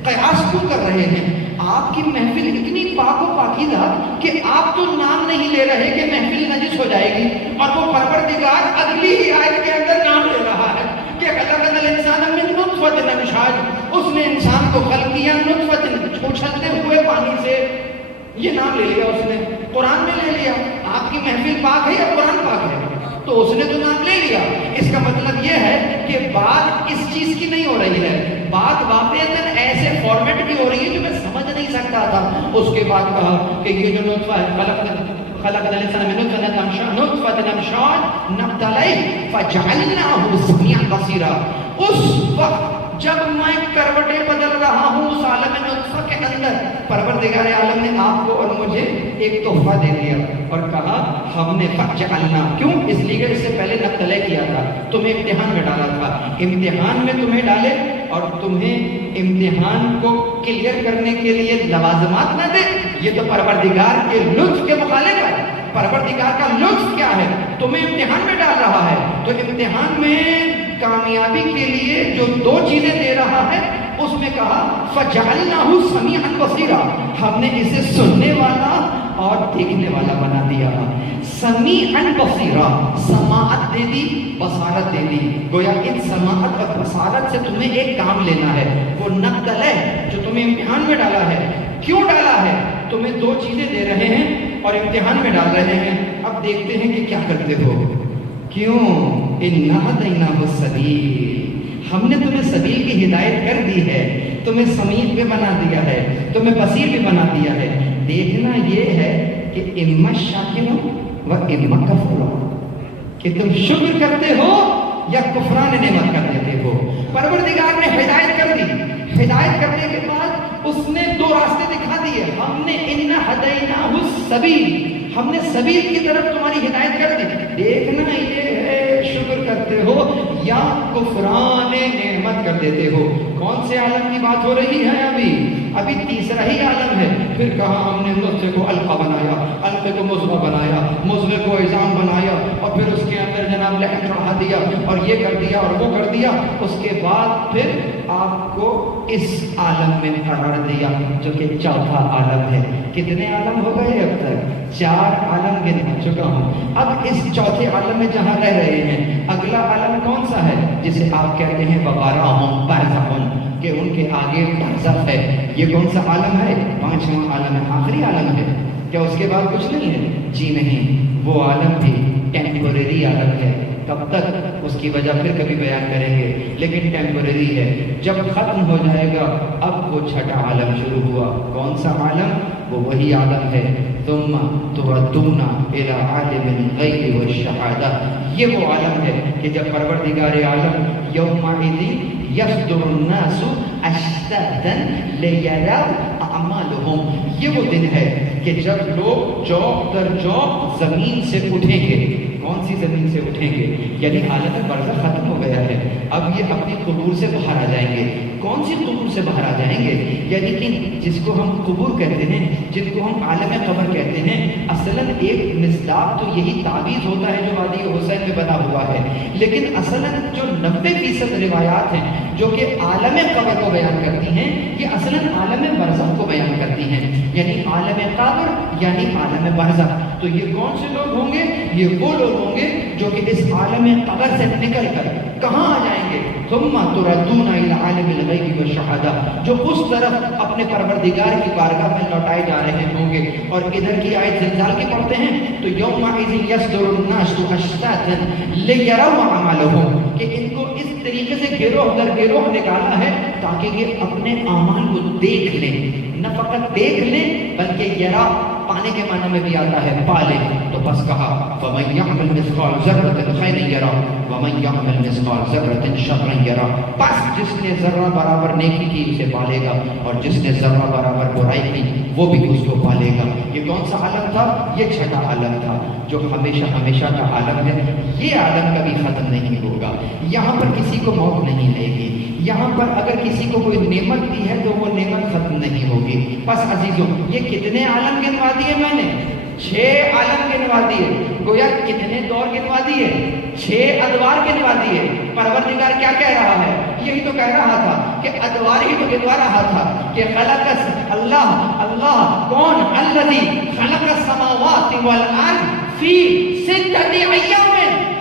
قیاس کیوں کر رہے ہیں؟ آپ کی محفل اتنی پاک و پاکیزہ کہ آپ تو نام نہیں لے رہے کہ محفل نجس ہو جائے گی، اور وہ پروردگار اگلی ہی آیت کے اندر نام لے رہا ہے کہ خلقنا الانسان من نطفۃ امشاج، اس نے انسان کو خلق کیا نطفۃ، اچھلتے ہوئے پانی سے، یہ نام لے لیا اس نے، قرآن میں لے لیا۔ آپ کی محفل پاک ہے یا قرآن پاک ہے؟ تو اس نے تو نام لے لیا۔ اس کا مطلب یہ ہے کہ بات اس چیز کی نہیں ہو رہی ہے، بات واقعتاً ایسے فارمیٹ کی ہو رہی ہے جو میں سمجھ نہیں سکتا تھا۔ اس کے بعد کہا کہ یہ جو نطفہ ہے خلقنا الانسان من نطفۃ امشاج نبتلیہ فجعلناہ سمیعا بصیرا۔ اس وقت جب میں کروٹیں بدل رہا ہوں اس عالم نطفہ کے اندر، پروردگار عالم نے آپ کو اور مجھے ایک تحفہ دے دیا اور کہا ہم نے فجعلنا، کیوں؟ اس لیے اس سے پہلے نبتلی کیا تھا، تمہیں امتحان میں ڈالا تھا، امتحان میں تمہیں ڈالے اور تمہیں امتحان کو کلیئر کرنے کے لیے لوازمات نہ دے، یہ تو پروردگار کے لطف کے مخالف ہے۔ پروردگار کا لطف کیا ہے؟ تمہیں امتحان میں ڈال رہا ہے تو امتحان میں کامیابی کے لیے جو دو چیزیں دے رہا ہے اس میں کہا فجعلناہ سمیعا بصیرا، ہم نے اسے سننے والا اور دیکھنے والا بنا دیا۔ سمیعا بصیرا، سماعت دے دی، بصارت دے دی، گویا ان سماعت اور بصارت سے تمہیں ایک کام لینا ہے، وہ نبتلہ جو تمہیں امتحان میں ڈالا ہے۔ کیوں ڈالا ہے؟ تمہیں دو چیزیں دے رہے ہیں اور امتحان میں ڈال رہے ہیں، اب دیکھتے ہیں کہ کیا کرتے ہو۔ کیوں؟ اِنَّا هَدَيْنَاهُ السَّبِيلَ، ہم نے تمہیں سبیل کی ہدایت کر دی ہے، تمہیں سمیع بھی بنا دیا ہے، تمہیں بصیر بھی بنا دیا ہے۔ دیکھنا یہ ہے کہ اِمَّا شَاكِرٌ وَإِمَّا كَفُورٌ، کہ تم شکر کرتے ہو یا کفران نعمت کر دیتے ہو۔ پروردگار نے ہدایت کر دی، ہدایت کرنے کے بعد اس نے دو راستے دکھا دیے، ہم نے اِنَّا هَدَيْنَاهُ السَّبِيلَ، ہم نے سبیل کی طرف تمہاری ہدایت کر دی۔ دیکھنا یہ ہے شکر کرتے ہو یا کفران نعمت کر دیتے ہو۔ کون سے عالم کی بات ہو رہی ہے؟ ابھی تیسرا ہی عالم ہے۔ پھر کہا ہم نے نطفے کو علقہ بنایا، علقے کو مضغہ بنایا، مضغے کو عظام بنایا، اور پھر اس کے اندر جناب لحم چڑھا دیا اور یہ کر دیا اور وہ کر دیا۔ اس کے بعد پھر آپ کو اس عالم میں قرار دیا جو کہ چوتھا عالم ہے۔ کتنے عالم ہو گئے اب تک؟ 4 عالم گنا چکا ہوں۔ اب اس چوتھے عالم میں جہاں رہ رہے ہیں، اگلا عالم کون سا ہے؟ جسے آپ کہتے ہیں وَوَرَاهُمْ بَرْزَخٌ، کہ ان کے آگے برزخ ہے۔ یہ کون سا عالم ہے؟ 5واں عالم ہے، آخری عالم ہے۔ کیا اس کے بعد کچھ نہیں ہے؟ جی نہیں، وہ عالم بھی ٹیمپوریری عالم ہے. کب تک؟ اس کی وجہ پھر کبھی بیان کریں گے، لیکن ٹیمپوریری ہے. جب ختم ہو جائے گا اب وہ چھٹا عالم شروع ہوا. کون سا عالم؟ وہ وہی عالم ہے ثم تردون الی عالم الغیب والشہادہ. یہ وہ عالم ہے کہ جب پروردگار عالم یومئذ یصدر الناس اشتاتا لیروا اعمالهم، یہ وہ دن ہے کہ جب لوگ چوک در چوک زمین سے اٹھیں گے. کون سی زمین سے اٹھیں گے؟ یعنی عالم برزخ ختم ہو گیا ہے، اب یہ اپنی قبور سے باہر آ جائیں گے. کون سی قبور سے باہر آ جائیں گے؟ یعنی کہ جس کو ہم قبور کہتے ہیں، جن کو ہم عالم قبر کہتے ہیں، اصلاً ایک مصداق تو یہی تعویذ ہوتا ہے جو وادی حسین میں بنا ہوا ہے، لیکن اصلاً جو 90% روایات ہیں جو کہ عالم قبر کو بیان کرتی ہیں، یہ اصلاً عالم برزخ کو بیان کرتی ہیں. یعنی عالم قبر یعنی عالم برزخ. تو یہ کون سے لوگ ہوں گے؟ یہ وہ لوگ ہوں گے جو کہ اس عالم قبر سے نکل کر کہاں آ جائیں گے؟ ثم تردون الی عالم الغیب والشہادہ، جو اس طرف اپنے پروردگار کی بارگاہ میں لوٹائے جا رہے ہوں گے. اور ادھر کی آیت زلزال کی پڑھتے ہیں تو یومئذ یصدر الناس اشتاتا لیروا اعمالهم، کہ ان کو اس طریقے سے گروہ در گروہ نکالا ہے تاکہ یہ اپنے اعمال کو دیکھ لیں. نہ فقط دیکھ لیں بلکہ یرا پانے کے معنی میں بھی آتا ہے پالے. تو بس کہا فَمَن يَعْمَلْ مِثْقَالَ ذَرَّةٍ خَيْرًا يَرَهُ وَمَن يَعْمَلْ مِثْقَالَ ذَرَّةٍ شَرًّا يَرَهُ. بس جس نے ذرہ برابر نیکی کی اسے پالے گا، اور جس نے ذرہ برابر برائی کی وہ بھی اس کو پالے گا. یہ کون سا عالم تھا؟ یہ چھٹا عالم تھا جو ہمیشہ ہمیشہ کا عالم ہے. یہ عالم کبھی ختم نہیں ہوگا. یہاں پر کسی کو موت نہیں آئے گی. یہاں پر اگر کسی کو کوئی نعمت دی ہے تو وہ نعمت ختم نہیں ہوگی. بس عزیزوں، یہ کتنے عالم گنوا دیے میں نے؟ 6 عالم گنوا دیے. گویا کتنے دور گنوا دیے؟ 6 ادوار گنوا دیے. پروردگار کیا کہہ رہا ہے؟ یہی تو کہہ رہا تھا کہ ادوار ہی تو گنوا رہا تھا کہ خلق اللہ کون؟ الذی خلق السماوات والارض فی 6 ایام،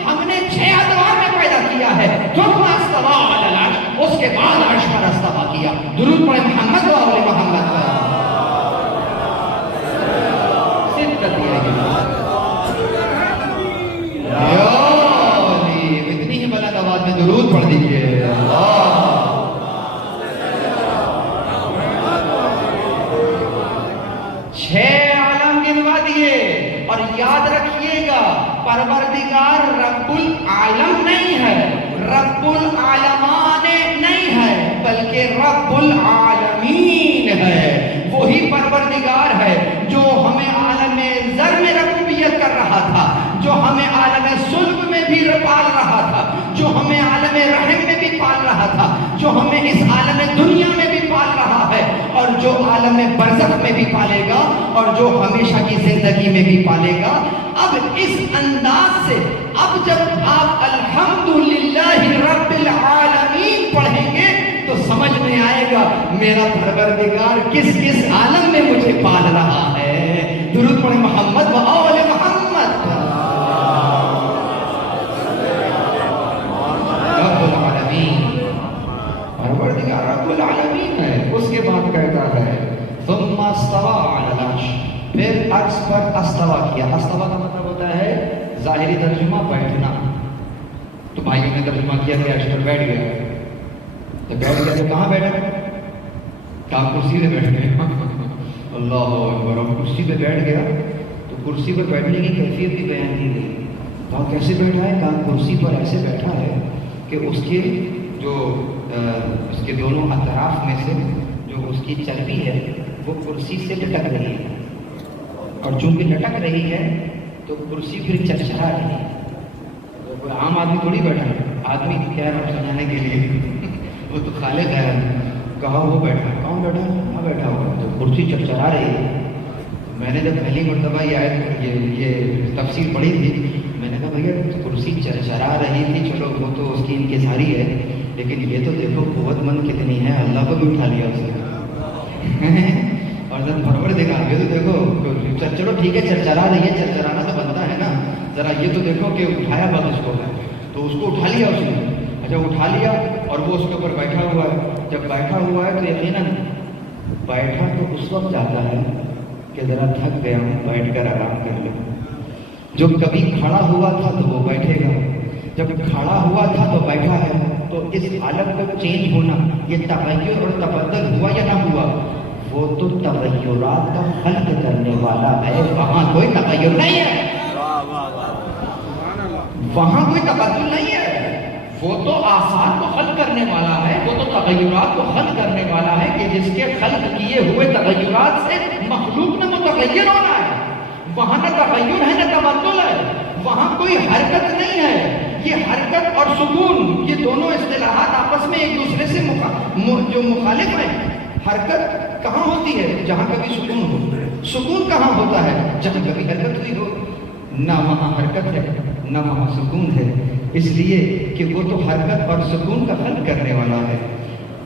ہم نے 6 ادوار میں پیدا کیا ہے. ثم استوى علی العرش، اس کے بعد عرش پر استوا کیا. درود پڑھیں محمد و آل محمد پر. اتنی ہی بلند آواز میں درود پڑھ دیجیے. چھ عالم گنوا دیے. اور یاد رکھیے گا پروردگار رب العالم نہیں ہے، رب العالمان نہیں ہے، بلکہ رب العالمین ہے. وہی پروردگار ہے جو ہمیں عالم ذر میں ربوبیت کر رہا تھا، جو ہمیں عالم صلب میں بھی پال رہا تھا، جو ہمیں عالم رحم میں بھی پال رہا تھا، جو ہمیں اس عالم دنیا میں بھی پال رہا ہے، اور جو عالم برزخ میں بھی پالے گا، اور جو ہمیشہ کی زندگی میں بھی پالے گا. اب اس انداز سے اب جب آپ الحمدللہ رب العالمین پڑھیں گے تو سمجھ میں آئے گا میرا پروردگار کس کس عالم میں مجھے پال رہا ہے. درود پڑھیں محمد و آل محمد. رب العالمین، پروردگار رب العالمین ہے. اس کے بعد کہتا ہے ثم استوى علی العرش، پھر عرش پر استوا کیا. استوا کا مطلب ہوتا ہے ظاہری ترجمہ بیٹھنا. تو بھائیوں نے ترجمہ کیا کہ عرش پر بیٹھ گیا. تو بیٹھ گیا تو کہاں بیٹھا؟ کہاں؟ کرسی پہ بیٹھ گیا. اللہ اکبر. کرسی پہ بیٹھ گیا تو کرسی پر بیٹھنے کی کیفیت بھی بیان کی گئی. کہاں کیسے بیٹھا ہے؟ کہاں کرسی پر ایسے بیٹھا ہے کہ اس کے جو اس کے دونوں اطراف میں سے جو اس کی چربی ہے وہ کرسی سے لٹک رہی ہے، اور چونکہ لٹک رہی ہے تو کرسی پھر چرچرا رہی ہے. کوئی عام آدمی تھوڑی بیٹھا ہے. آدمی کہہ رہا سمجھانے کے لیے وہ تو خالق ہے. کہا وہ بیٹھا. کون بیٹھا؟ کہاں بیٹھا ہوا تو کرسی چرچرا رہی ہے. میں نے جب پہلی مرتبہ یہ تفسیر پڑھی تھی میں نے کہا بھیا کرسی چرچرا رہی تھی، چلو وہ تو اس کی انکساری ہے، لیکن یہ تو دیکھو قوت مند کتنی ہے، اللہ کو بھی اٹھا لیا اس نے. اور جب پروردگار یہ تو دیکھو، چلو ٹھیک ہے چرچرا رہی ہے، چرچرانا تو بنتا ہے نا، ذرا یہ تو دیکھو کہ اٹھایا بس اس کو، تو اس کو اٹھا لیا اس نے. اچھا اٹھا لیا اور وہ اس کے اوپر بیٹھا ہوا ہے. جب بیٹھا ہوا ہے تو یقیناً بیٹھا تو اس وقت جاتا ہے کہ ذرا تھک گیا ہوں بیٹھ کر آرام کر لوں. جو کبھی کھڑا ہوا تھا تو وہ بیٹھے گا، جب کھڑا ہوا تھا تو بیٹھا ہے. تو اس عالم کو چینج ہونا، یہ تغیر اور تبدل ہوا یا نہ ہوا، وہ تو تغیرات کا خلق کرنے والا ہے. وہاں کوئی تغیر نہیں ہے، وہاں کوئی تبدل نہیں ہے. وہ تو آثار کو خلق کرنے والا ہے، وہ تو تغیرات کو خلق کرنے والا ہے کہ جس کے خلق کیے ہوئے تغیرات سے مخلوق نے متغیر ہونا ہے. وہاں نہ تغیر ہے نہ تبدل ہے، وہاں کوئی حرکت نہیں ہے. یہ حرکت اور سکون، یہ دونوں اصطلاحات آپس میں ایک دوسرے سے جو مخالف ہیں. حرکت کہاں ہوتی ہے؟ جہاں کبھی سکون ہو. سکون کہاں ہوتا ہے؟ جہاں کبھی حرکت ہوئی ہو. نہ وہاں حرکت ہے نہ وہاں سکون ہے، اس لیے کہ وہ تو حرکت اور سکون کا خلق کرنے والا ہے.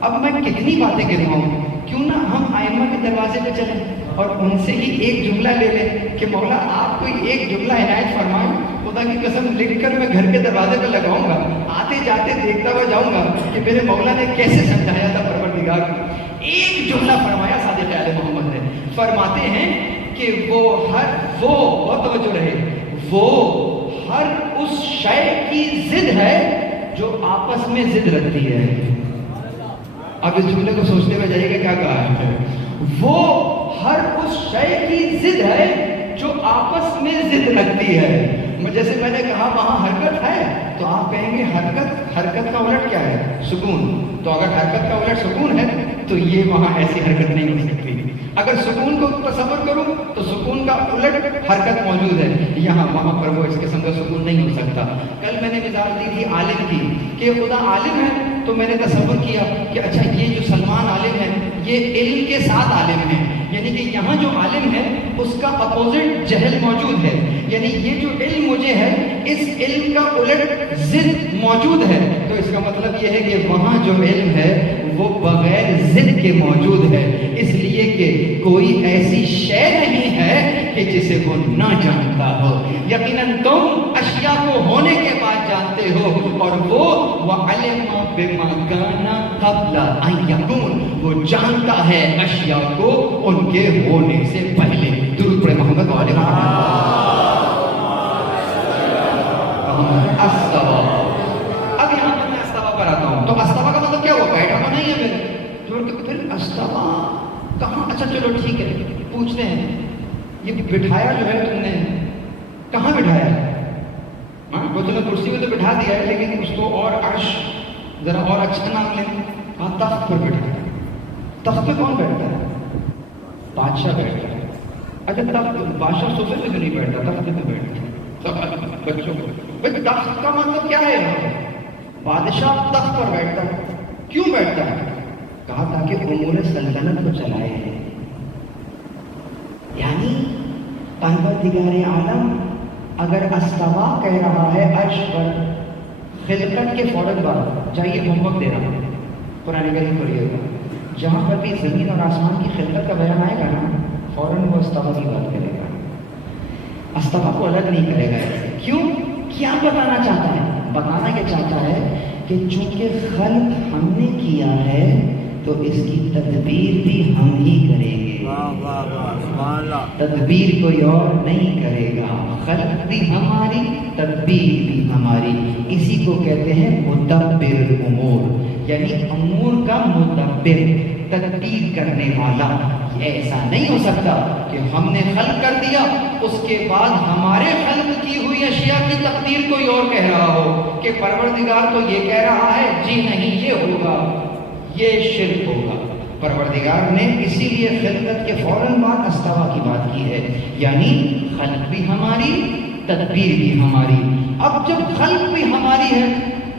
اب میں کتنی باتیں گنواؤں، کیوں نہ ہم ائمہ کے دروازے پہ چلیں اور ان سے ہی ایک جملہ لے لیں کہ مولا آپ کوئی ایک جملہ عنایت فرمائیں. خدا کی قسم لکھ کر میں گھر کے دروازے پہ لگاؤں گا، آتے جاتے دیکھتا ہوا جاؤں گا کہ میرے مولا نے کیسے سمجھایا تھا پروردگار کو. ایک جملہ فرمایا صادق آل محمد نے. فرماتے ہیں کہ وہ بہت توجہ رہے، وہ ہر اس شے کی ضد ہے جو آپس میں ضد رکھتی ہے. اب اس جملے کو سوچتے ہوئے جائیے کہ کیا کہا ہے. وہ ہر اس شے کی ضد ہے جو آپس میں ضد رکھتی ہے. جیسے میں نے کہا وہاں حرکت ہے تو آپ کہیں گے حرکت کا الٹ کیا ہے؟ سکون. تو اگر حرکت کا الٹ سکون ہے تو یہ وہاں ایسی حرکت نہیں ہو سکتی. اگر سکون کو تصور کروں تو سکون کا الٹ حرکت موجود ہے. یہاں وہاں پر وہ اس قسم کا سکون نہیں ہو سکتا. کل میں نے مثال دی تھی عالم کی کہ خدا عالم ہے، تو میں نے تصور کیا کہ اچھا یہ جو سلمان عالم ہے یہ علم کے ساتھ عالم ہے، یعنی کہ یہاں جو عالم ہے اس کا اپوزٹ جہل موجود ہے. یعنی یہ جو علم مجھے ہے اس علم کا الٹ ضد موجود ہے. تو اس کا مطلب یہ ہے کہ وہاں جو علم ہے وہ بغیر ضد کے موجود ہے، اس لیے کہ کوئی ایسی شے نہیں ہے کہ جسے وہ نہ جانتا ہو. یقیناً تم اشیاء کو ہونے کے بعد جانتے ہو، اور وہ وَعَلِمَ بِمَا كَانَ قَبْلَ أَن يَكُونَ، وہ جانتا ہے اشیاء کو ان کے ہونے سے پہلے. درود پڑھیں محمد وعلیہ استوا. اب یہاں پر میں استوا پر آتا ہوں. تو استوا کا مطلب کیا ہوا؟ بیٹھا تو نہیں ہے. پھر استوا کہاں؟ اچھا چلو ٹھیک ہے، پوچھتے ہیں یہ بٹھایا جو ہے تم نے کہاں بٹھایا ہے؟ وہ چلو کرسی میں تو بٹھا دیا ہے، لیکن اس کو اور عرش ذرا اور اچھا نام لیں. کہاں؟ تخت پر بٹھایا. تخت پہ کون بیٹھتا ہے؟ بادشاہ بیٹھتا ہے. اچھا تخت بادشاہ صوفے پہ تو نہیں بیٹھتا، تخت پہ بیٹھتا ہے. بچوں کو بھائی تخت کا مطلب کیا ہے؟ بادشاہ تخت پر بیٹھتا ہے. کیوں بیٹھتا ہے؟ کہا تاکہ امور سلطنت کو چلائے. یعنی پروردگار عالم اگر استوا کہہ رہا ہے عرش پر، خلقت کے فوراً بعد جائیے ہوم ورک دے رہا ہوں، قرآن کریم پڑھیے گا، جہاں پر بھی زمین اور آسمان کی خلقت کا بیان آئے گا نا فوراً وہ استوا کی بات کرے گا. استوا کو الگ نہیں کرے گا. کیوں؟ کیا بتانا چاہتا ہے؟ بتانا یہ چاہتا ہے کہ چونکہ خلق ہم نے کیا ہے تو اس کی تدبیر بھی ہم ہی کریں گے. تدبیر کوئی اور نہیں کرے گا. خلق بھی ہماری، تدبیر بھی ہماری. اسی کو کہتے ہیں مدبر الامور، یعنی امور کا مدبر، تدبیر کرنے والا. ایسا نہیں ہو سکتا کہ ہم نے خلق کر دیا اس کے بعد ہمارے خلق کی ہوئی اشیاء کی تقدیر کوئی اور کہہ رہا ہو کہ پروردگار تو یہ کہہ رہا ہے جی نہیں یہ ہوگا، یہ شرک ہوگا. پروردگار نے اسی لیے خلقت کے فوراً بعد استوا کی بات کی ہے، یعنی خلق بھی ہماری، تدبیر بھی ہماری. اب جب خلق بھی ہماری ہے،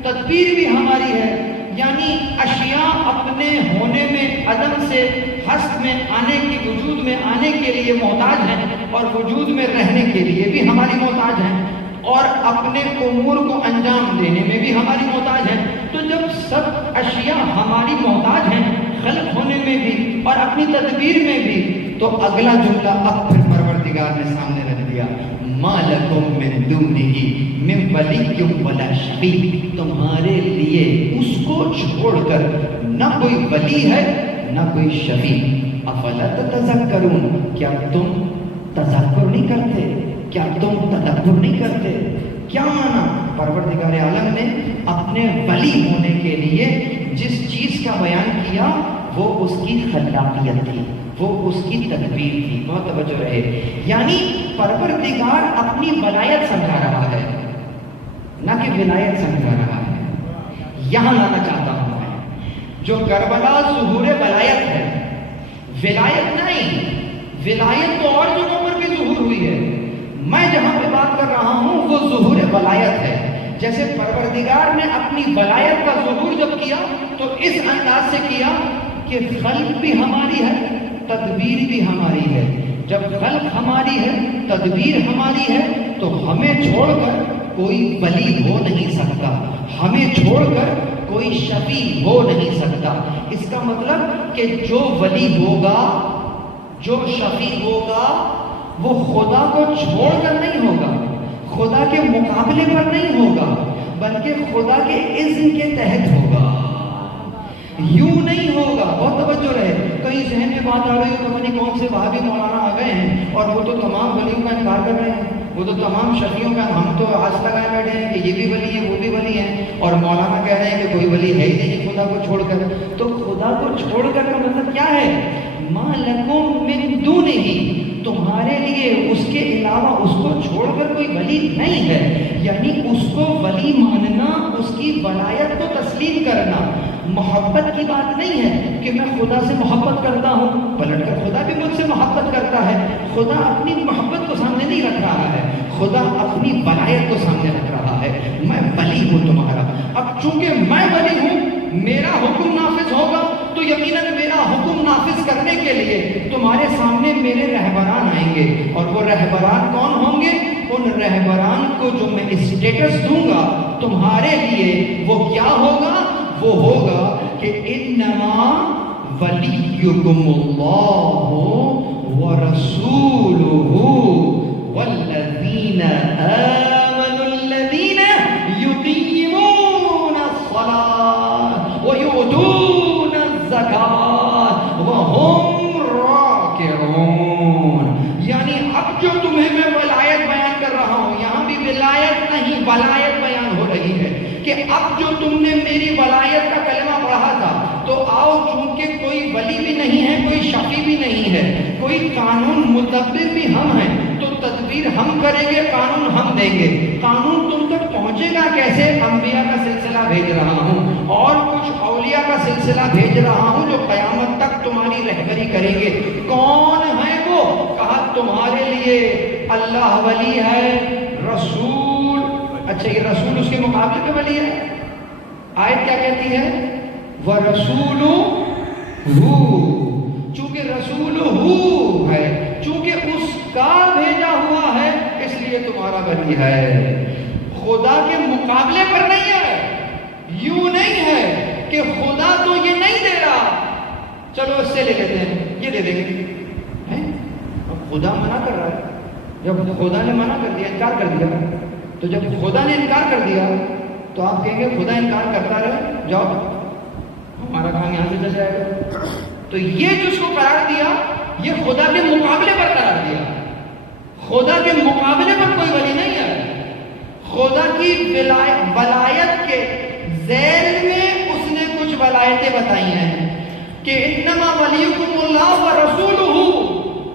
تدبیر بھی ہماری ہے، یعنی اشیاء اپنے ہونے میں عدم سے ہست میں آنے کی، وجود میں آنے کے لیے محتاج ہیں، اور وجود میں رہنے کے لیے بھی ہماری محتاج ہیں، اور اپنے امور کو انجام دینے میں بھی ہماری محتاج ہیں. تو جب سب اشیاء ہماری محتاج ہیں خلق ہونے میں بھی اور اپنی تدبیر میں بھی، تو اگلا جملہ اب پھر پروردگار نے سامنے رکھ دیا، مَا لَكُم مِّن دُونِهِ مِن وَلِيٍّ وَلَا شَفِيعٍ. تمہارے لیے اس کو چھوڑ کر نہ کوئی ولی ہے نہ کوئی شفیع. افلا تتذکرون، کیا تم تذکر نہیں کرتے، کیا تم تدبر نہیں کرتے؟ کیا مانا؟ پروردگار عالم نے اپنے ولی ہونے کے لیے جس چیز کا بیان کیا وہ اس کی خلاقیت تھی، وہ اس کی تدبیر تھی. بہت توجہ رہے. یعنی پروردگار اپنی ولایت سمجھا رہا ہے، نہ کہ ولایت سمجھا رہا ہے. یہاں لانا چاہتا ہوں میں، جو کربلا ظہور ولایت ہے، ولایت نہیں. ولایت تو اور جگہوں پر بھی ظہور ہوئی ہے، میں جہاں پہ بات کر رہا ہوں وہ ظہور ولایت ہے. جیسے پروردگار نے اپنی ولایت کا ظہور جب کیا تو اس انداز سے کیا کہ خلق بھی ہماری ہے، تدبیر بھی ہماری ہے. جب خلق ہماری ہے، تدبیر ہماری ہے، تو ہمیں چھوڑ کر کوئی ولی ہو نہیں سکتا، ہمیں چھوڑ کر کوئی شفیع ہو نہیں سکتا. اس کا مطلب کہ جو ولی ہوگا، جو شفیع ہوگا، وہ خدا کو چھوڑ کر نہیں ہوگا، خدا کے مقابلے پر نہیں ہوگا، بلکہ خدا کے اذن کے تحت ہوگا. یوں نہیں ہوگا. بہت توجہ رہے. کہیں ذہن میں بات آ رہی ہو، پتہ نہیں کون سے وہابی مولانا آ گئے ہیں اور وہ تو تمام ولیوں کا انکار کر رہے ہیں، وہ تو تمام شفیعوں کا، ہم تو آس لگائے بیٹھے ہیں کہ یہ بھی ولی ہے وہ بھی ولی ہیں، اور مولانا کہہ رہے ہیں کہ کوئی ولی ہے ہی نہیں خدا کو چھوڑ کر. تو خدا کو چھوڑ کر کا مطلب کیا ہے؟ ما لکم من دونہ، تمہارے لیے اس کے علاوہ اس کو چھوڑ کر کوئی ولی نہیں ہے. یعنی اس کو ولی ماننا، اس کی ولایت کو تسلیم کرنا. محبت کی بات نہیں ہے کہ میں خدا سے محبت کرتا ہوں، پلٹ کر خدا بھی مجھ سے محبت کرتا ہے. خدا اپنی محبت کو سامنے نہیں رکھ رہا ہے، خدا اپنی ولایت کو سامنے رکھ رہا ہے. میں ولی ہوں تمہارا. اب چونکہ میں ولی ہوں، میرا حکم نافذ ہوگا تو یقیناً میرا حکم نافذ کرنے کے لیے تمہارے سامنے میرے رہبران آئیں گے. اور وہ رہبران کون ہوں گے؟ ان رہبران کو جو میں اسٹیٹس دوں گا تمہارے لیے، وہ کیا ہوگا؟ وہ ہوگا کہ انما ولیکم اللہ ورسولہ والذین آمنوا الذین یقیمون الصلاۃ ویؤتون الزکاۃ وہم راکعون. یعنی اب جو تمہیں میں ولایت بیان کر رہا ہوں، یہاں بھی ولایت نہیں ولایت بیان ہو رہی ہے کہ اب جو تم نے میری ولایت کا کلمہ پڑھا تھا، تو آؤ، چونکہ کوئی ولی بھی نہیں ہے، کوئی شفیع بھی نہیں ہے، کوئی قانون مدبر بھی ہم ہیں، تو تدبیر ہم کریں گے، قانون ہم دیں گے. قانون تم تک پہنچے گا کیسے؟ انبیاء کا سلسلہ بھیج رہا ہوں اور کچھ اولیاء کا سلسلہ بھیج رہا ہوں جو قیامت تک تمہاری رہبری کریں گے. کون ہے وہ؟ کہا تمہارے لیے اللہ ولی ہے، رسول. اچھا، یہ رسول اس کے مقابلے میں ولی ہے. آیت کیا کہتی ہے؟ وَرَسُولُهُ، چونکہ رسول ہو ہے، چونکہ اس کا بھیجا ہوا ہے، اس لیے تمہارا ولی ہے. خدا کے مقابلے پر نہیں ہے. یوں نہیں ہے کہ خدا تو یہ نہیں دے رہا، چلو اس سے لے لیتے ہیں، یہ دے دیں گے. اب خدا منع کر رہا ہے. جب خدا نے منع کر دیا، انکار کر دیا، تو جب خدا نے انکار کر دیا تو آپ کہیں گے خدا انکار کرتا رہے، جاؤ ہمارا کام یہاں سے چل جائے گا. تو یہ جس کو قرار دیا، یہ خدا کے مقابلے پر قرار دیا. خدا کے مقابلے پر کوئی ولی نہیں ہے. خدا کی ولایت کے ذیل میں اس نے کچھ ولایتیں بتائی ہیں کہ انما ولیکم اللہ ورسولہ،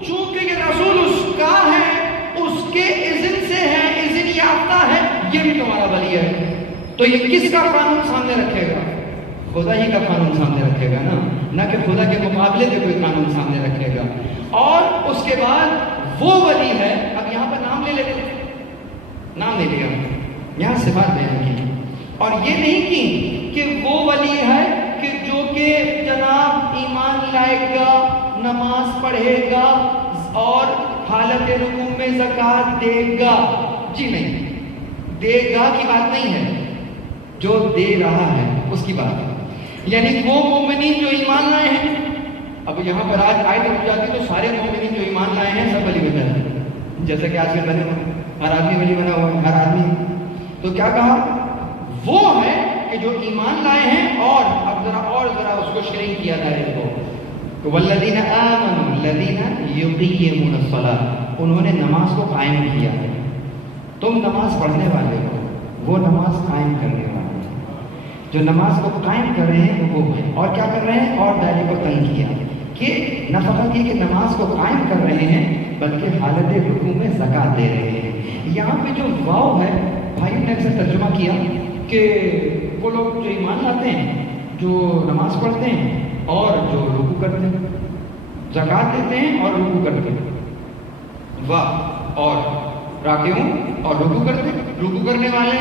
چونکہ یہ رسول اس کا ہے، اس کے اذن سے ہے، اذن یافتہ ہے، یہ بھی تمہارا ولی ہے. تو یہ کس کا قانون سامنے رکھے گا؟ خدا ہی کا قانون سامنے رکھے گا نا، نہ کہ خدا کے مقابلے میں کوئی قانون سامنے رکھے گا. اور اس کے بعد وہ ولی ہے. اب یہاں پر نام لے لیتے ہیں، نام لے لیا، یہاں صفات بیان کی، اور یہ نہیں کی کہ وہ ولی ہے کہ جو کہ جناب ایمان لائے گا، نماز پڑھے گا اور حالت رکوع میں زکوٰۃ دے گا. جی نہیں، دے گا کی بات نہیں ہے، جو دے رہا ہے اس کی بات ہے. یعنی وہ مومنین جو ایمان لائے ہیں، اب یہاں پر آج آیت رک جاتی تو سارے مومنین جو ایمان لائے ہیں سب ولی بن جاتے ہیں، جیسا کہ آج کل بنے ہوئے ہر آدمی ولی بنا ہوا ہے، ہر آدمی. تو کیا کہا؟ وہ ہے کہ جو ایمان لائے ہیں، اور اب ذرا اس کو شرح کیا جائے. تو والذین آمنوا الذین یقیمون الصلاۃ، انہوں نے نماز کو قائم کیا ہے. تم نماز پڑھنے والے ہو، وہ نماز قائم کرنے والے ہیں. جو نماز کو قائم کر رہے ہیں وہ ہیں. اور کیا کر رہے ہیں؟ اور دائرے کو تنگ کیا کہ نہ فقط یہ کہ نماز کو قائم کر رہے ہیں بلکہ حالت رکوع میں زکوٰۃ دے رہے ہیں. یہاں پہ جو واو ہے، بھائیوں نے اکثر ترجمہ کیا کہ وہ لوگ جو ایمان لاتے ہیں، جو نماز پڑھتے ہیں اور جو رکوع کرتے ہیں، زکوٰۃ دیتے ہیں اور رکوع کرتے ہیں. واہ، اور راکعون اور رکوع کرتے ہیں. رکوع کرنے والے،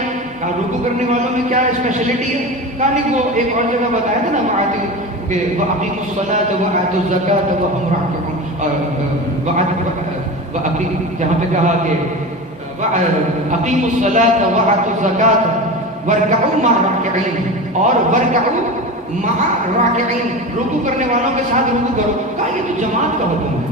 رکوع کرنے والوں میں کیا اسپیشلٹی ہے؟ کہانی وہ ایک اور جگہ بتایا تھا نا، وَأَقِیمُوا الصَّلَاةَ وَآتُوا الزَّکَاةَ وَهُمْ رَاکعُونَ، جہاں پہ کہا کہ اقیموا الصلاۃ وآتوا الزکاۃ وارکعوا مع الراکعین، اور وارکعوا مع الراکعین، رکوع کرنے والوں کے ساتھ رکوع کرو. کہا یہ تو جماعت کا حکم ہے.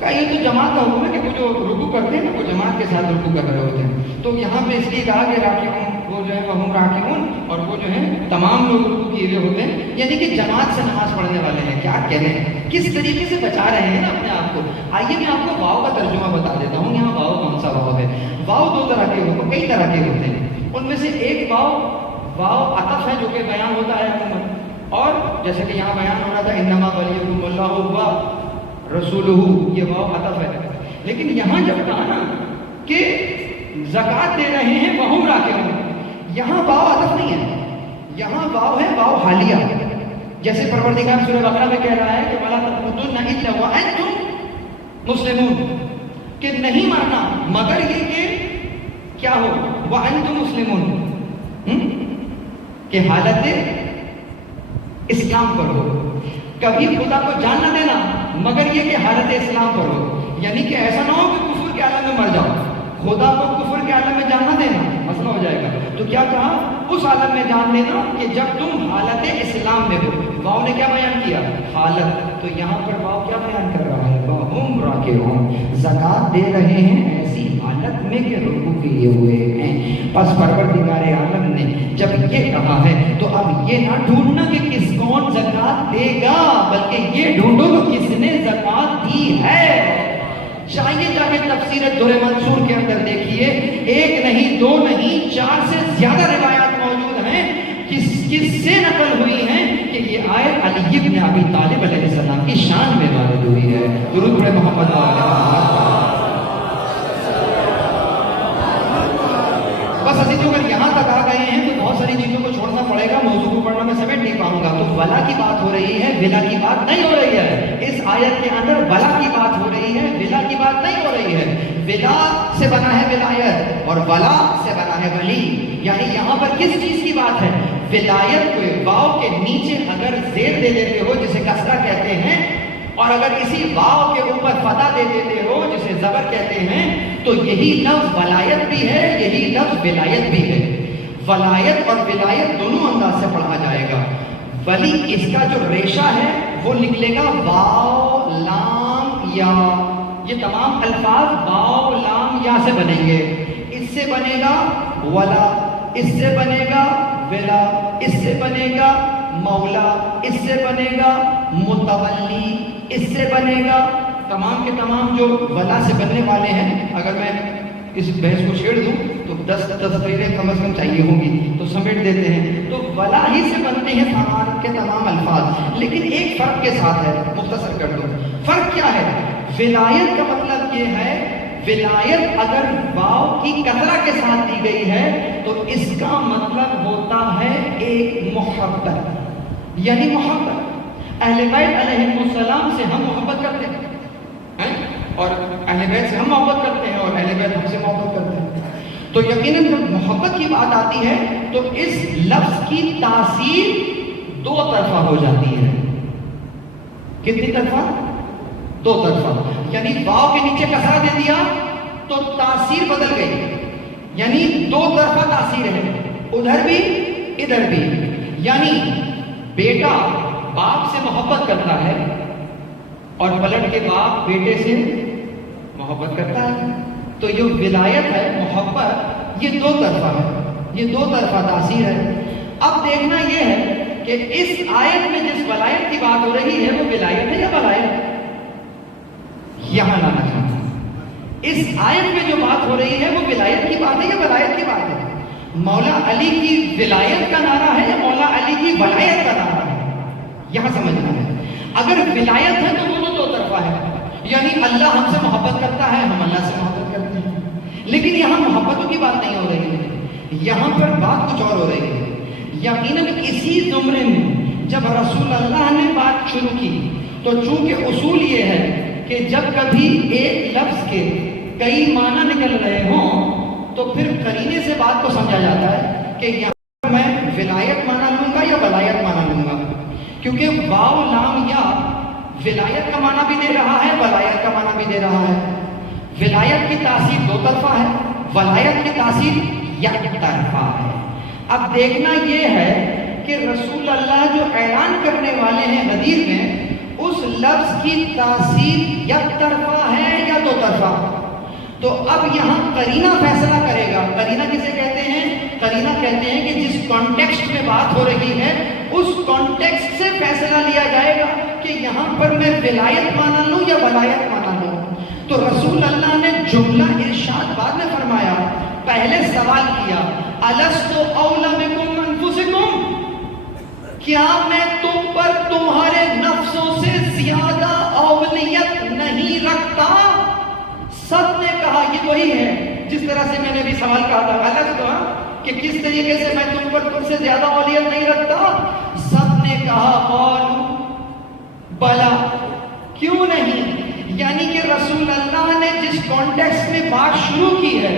کہا یہ تو جماعت کا حکم ہے کہ وہ جو رکوع کرتے ہیں نا وہ جماعت کے ساتھ رکوع کر رہے ہوتے ہیں. تو یہاں پہ اس لیے کہا کہ راکعون، وہ جو ہے وہم راکعون، اور وہ جو ہے تمام لوگ رکوع کیے ہوئے ہوتے ہیں، یعنی کہ جماعت سے نماز پڑھنے والے ہیں. کیا کہنے ہیں، کس طریقے سے بچا رہے ہیں نا اپنے آپ کو. آئیے میں آپ کو واو کا ترجمہ بتا دیتا ہوں. یہاں واو کون سا واو ہے؟ واو دو طرح کے ہوتے ہیں، کئی طرح کے ہوتے ہیں. ان میں سے ایک واو عطف ہے جو کہ بیان ہوتا ہے عموماً، اور جیسے کہ یہاں بیان ہو رہا تھا انما ولیکم اللہ ورسولہ، یہ واو عطف ہے. لیکن یہاں جب کہا نا کہ زکوٰۃ دے رہے ہیں وہم راکعون، یہاں واو عطف نہیں ہے، یہاں واو ہے واو حالیہ. جیسے پروردگار سورہ بقرہ میں کہہ رہا ہے کہ وَلَا تَمُوتُنَّ إِلَّا وَأَنْتُمْ مُسْلِمُونَ، کہ نہیں مرنا مگر یہ کہ کیا ہو، وَأَنْتُمْ مُسْلِمُونَ، کہ حالت اسلام پر ہو. کبھی خدا کو جان نہ دینا مگر یہ کہ حالت اسلام پر ہو. یعنی کہ ایسا نہ ہو کہ کفر کے عالم میں مر جاؤ، خدا کو کفر کے عالم میں جان نہ دینا، مسئلہ ہو جائے گا. تو کیا کہا؟ اس عالم میں جان دینا کہ جب تم حالت اسلام میں ہو. واؤ نے کیا بیان کیا؟ حالت. تو یہاں پر واؤ کیا بیان کر رہا ہے؟ وَهُمْ رَاکعُونَ، زکوٰۃ دے رہے ہیں ایسی حالت میں کہ رکوع کیے ہوئے ہیں. پس پروردگار عالم نے جب یہ کہا ہے تو اب یہ نہ ڈھونڈنا کہ کون زکوٰۃ دے گا، بلکہ یہ ڈھونڈو کہ کس نے زکوٰۃ دی ہے. چاہیے جا کے تفسیر در منصور کے اندر دیکھیے، ایک نہیں، دو نہیں، 4 سے زیادہ روایات موجود ہیں کس سے نقل ہوئی ہیں کہ یہ آیت علی بن ابی طالب علیہ السلام کی شان میں وارد ہوئی ہے. درود پڑھیں محمد بس عزیزوں، اگر یہاں تک آ گئے ہیں تو بہت ساری چیزوں کو چھوڑنا پڑے گا، موضوع کو پڑھنا میں سمیٹ نہیں پاؤں گا. تو ولا کی بات ہو رہی ہے، ولا کی بات نہیں ہو رہی ہے. اس آیت کے اندر ولا کی بات ہو رہی ہے، ولا کی بات نہیں ہو رہی ہے. ولا سے بنا ہے ولایت اور ولا سے بنا ہے ولی. یعنی یہاں پر کس چیز کی بات ہے؟ ولایت کو واو کے نیچے اگر زیر دے دیتے ہو جسے کسرہ کہتے ہیں، اور اگر اسی واو کے اوپر فتح دے دیتے ہو جسے زبر کہتے ہیں، تو یہی لفظ ولایت بھی ہے، یہی لفظ ولایت بھی ہے. ولایت اور ولایت دونوں انداز سے پڑھا جائے گا. ولی اس کا جو ریشہ ہے وہ نکلے گا واو لام یا. یہ تمام الفاظ واو لام یا سے بنیں گے. اس سے بنے گا ولا، اس سے بنے گا ولا، اس سے بنے گا مولا، اس سے بنے گا متولی، اس سے بنے گا تمام کے تمام جو ولا سے بننے والے ہیں. اگر میں اس بحث کو چھیڑ دوں تو 10 تصویریں کم از کم چاہیے ہوں گی، تو سمیٹ دیتے ہیں. تو ولا ہی سے بنتے ہیں تمام کے تمام الفاظ، لیکن ایک فرق کے ساتھ ہے، مختصر کر دوں. فرق کیا ہے؟ ولایت کا مطلب یہ ہے، ولایت اگر واو کی کثرہ کے ساتھ دی گئی ہے تو اس کا مطلب ہوتا ہے ایک محبت، یعنی محبت. اہل بیت علیہ السلام سے ہم محبت کرتے ہیں اور اہل بیت سے ہم محبت کرتے ہیں اور اہل بیت ہم سے محبت کرتے ہیں. تو یقیناً جب محبت کی بات آتی ہے تو اس لفظ کی تاثیر 2 طرفہ ہو جاتی ہے. کتنی طرفہ؟ 2 طرفہ. یعنی واو کے نیچے کسرہ دے دیا تو تاثیر بدل گئی، یعنی 2 طرفہ تاثیر ہے، ادھر بھی ادھر بھی. یعنی بیٹا باپ سے محبت کرتا ہے اور پلٹ کے باپ بیٹے سے محبت کرتا ہے. تو یہ ولایت ہے، محبت، یہ 2 طرفہ ہے، یہ 2 طرفہ تاثیر ہے. اب دیکھنا یہ ہے کہ اس آیت میں جس ولایت کی بات ہو رہی ہے وہ ولایت ہے یا ولایت؟ یہاں لانا چاہتا ہوں، اس آیت میں جو بات ہو رہی ہے وہ ولایت کی بات ہے یا ولایت کی بات ہے؟ مولا علی کی ولایت کا نعرہ ہے یا مولا علی کی ولایت کا نعرہ ہے؟ یہاں سمجھنا ہے۔ اگر ولایت ہے تو وہ دو طرفہ ہے، یعنی اللہ ہم سے محبت کرتا ہے، ہم اللہ سے محبت کرتے ہیں، لیکن یہاں محبتوں کی بات نہیں ہو رہی ہے، یہاں پر بات کچھ اور ہو رہی ہے۔ یقیناً اسی زمرے میں جب رسول اللہ نے بات شروع کی تو چونکہ اصول یہ ہے کہ جب کبھی ایک لفظ کے کئی معنی نکل رہے ہوں تو پھر قرینے سے بات کو سمجھا جاتا ہے کہ یہاں میں ولایت معنی لوں گا یا ولایت معنی لوں گا، کیونکہ واو لام یا ولایت کا معنی بھی دے رہا ہے، ولایت کا معنی بھی دے رہا ہے۔ ولایت کی تاثیر دو طرفہ ہے، ولایت کی تاثیر یک طرفہ ہے۔ اب دیکھنا یہ ہے کہ رسول اللہ جو اعلان کرنے والے ہیں غدیر میں، اس لفظ کی تاثیر یک طرفہ ہے یا دو طرفہ؟ تو اب یہاں قرینہ فیصلہ کرے گا۔ قرینہ کسے کہتے ہیں؟ قرینہ کہتے ہیں کہ جس کانٹیکسٹ میں بات ہو رہی ہے اس کانٹیکسٹ سے فیصلہ لیا جائے گا کہ یہاں پر میں ولایت مانا لوں یا ولایت مانا لوں۔ تو رسول اللہ نے جملہ ارشاد بعد میں فرمایا، پہلے سوال کیا، الستُ اولیٰ بکم انفسکم، کیا میں تم پر تمہارے نفسوں سے زیادہ اولیت نہیں رکھتا؟ سب نے کہا یہ وہی ہے جس طرح سے میں نے بھی سوال کہا تھا، الگ تو کہ کس طریقے سے میں تم سے زیادہ اولیت نہیں رکھتا؟ سب نے کہا قالوا بلا، کیوں نہیں؟ یعنی کہ رسول اللہ نے جس کانٹیکسٹ میں بات شروع کی ہے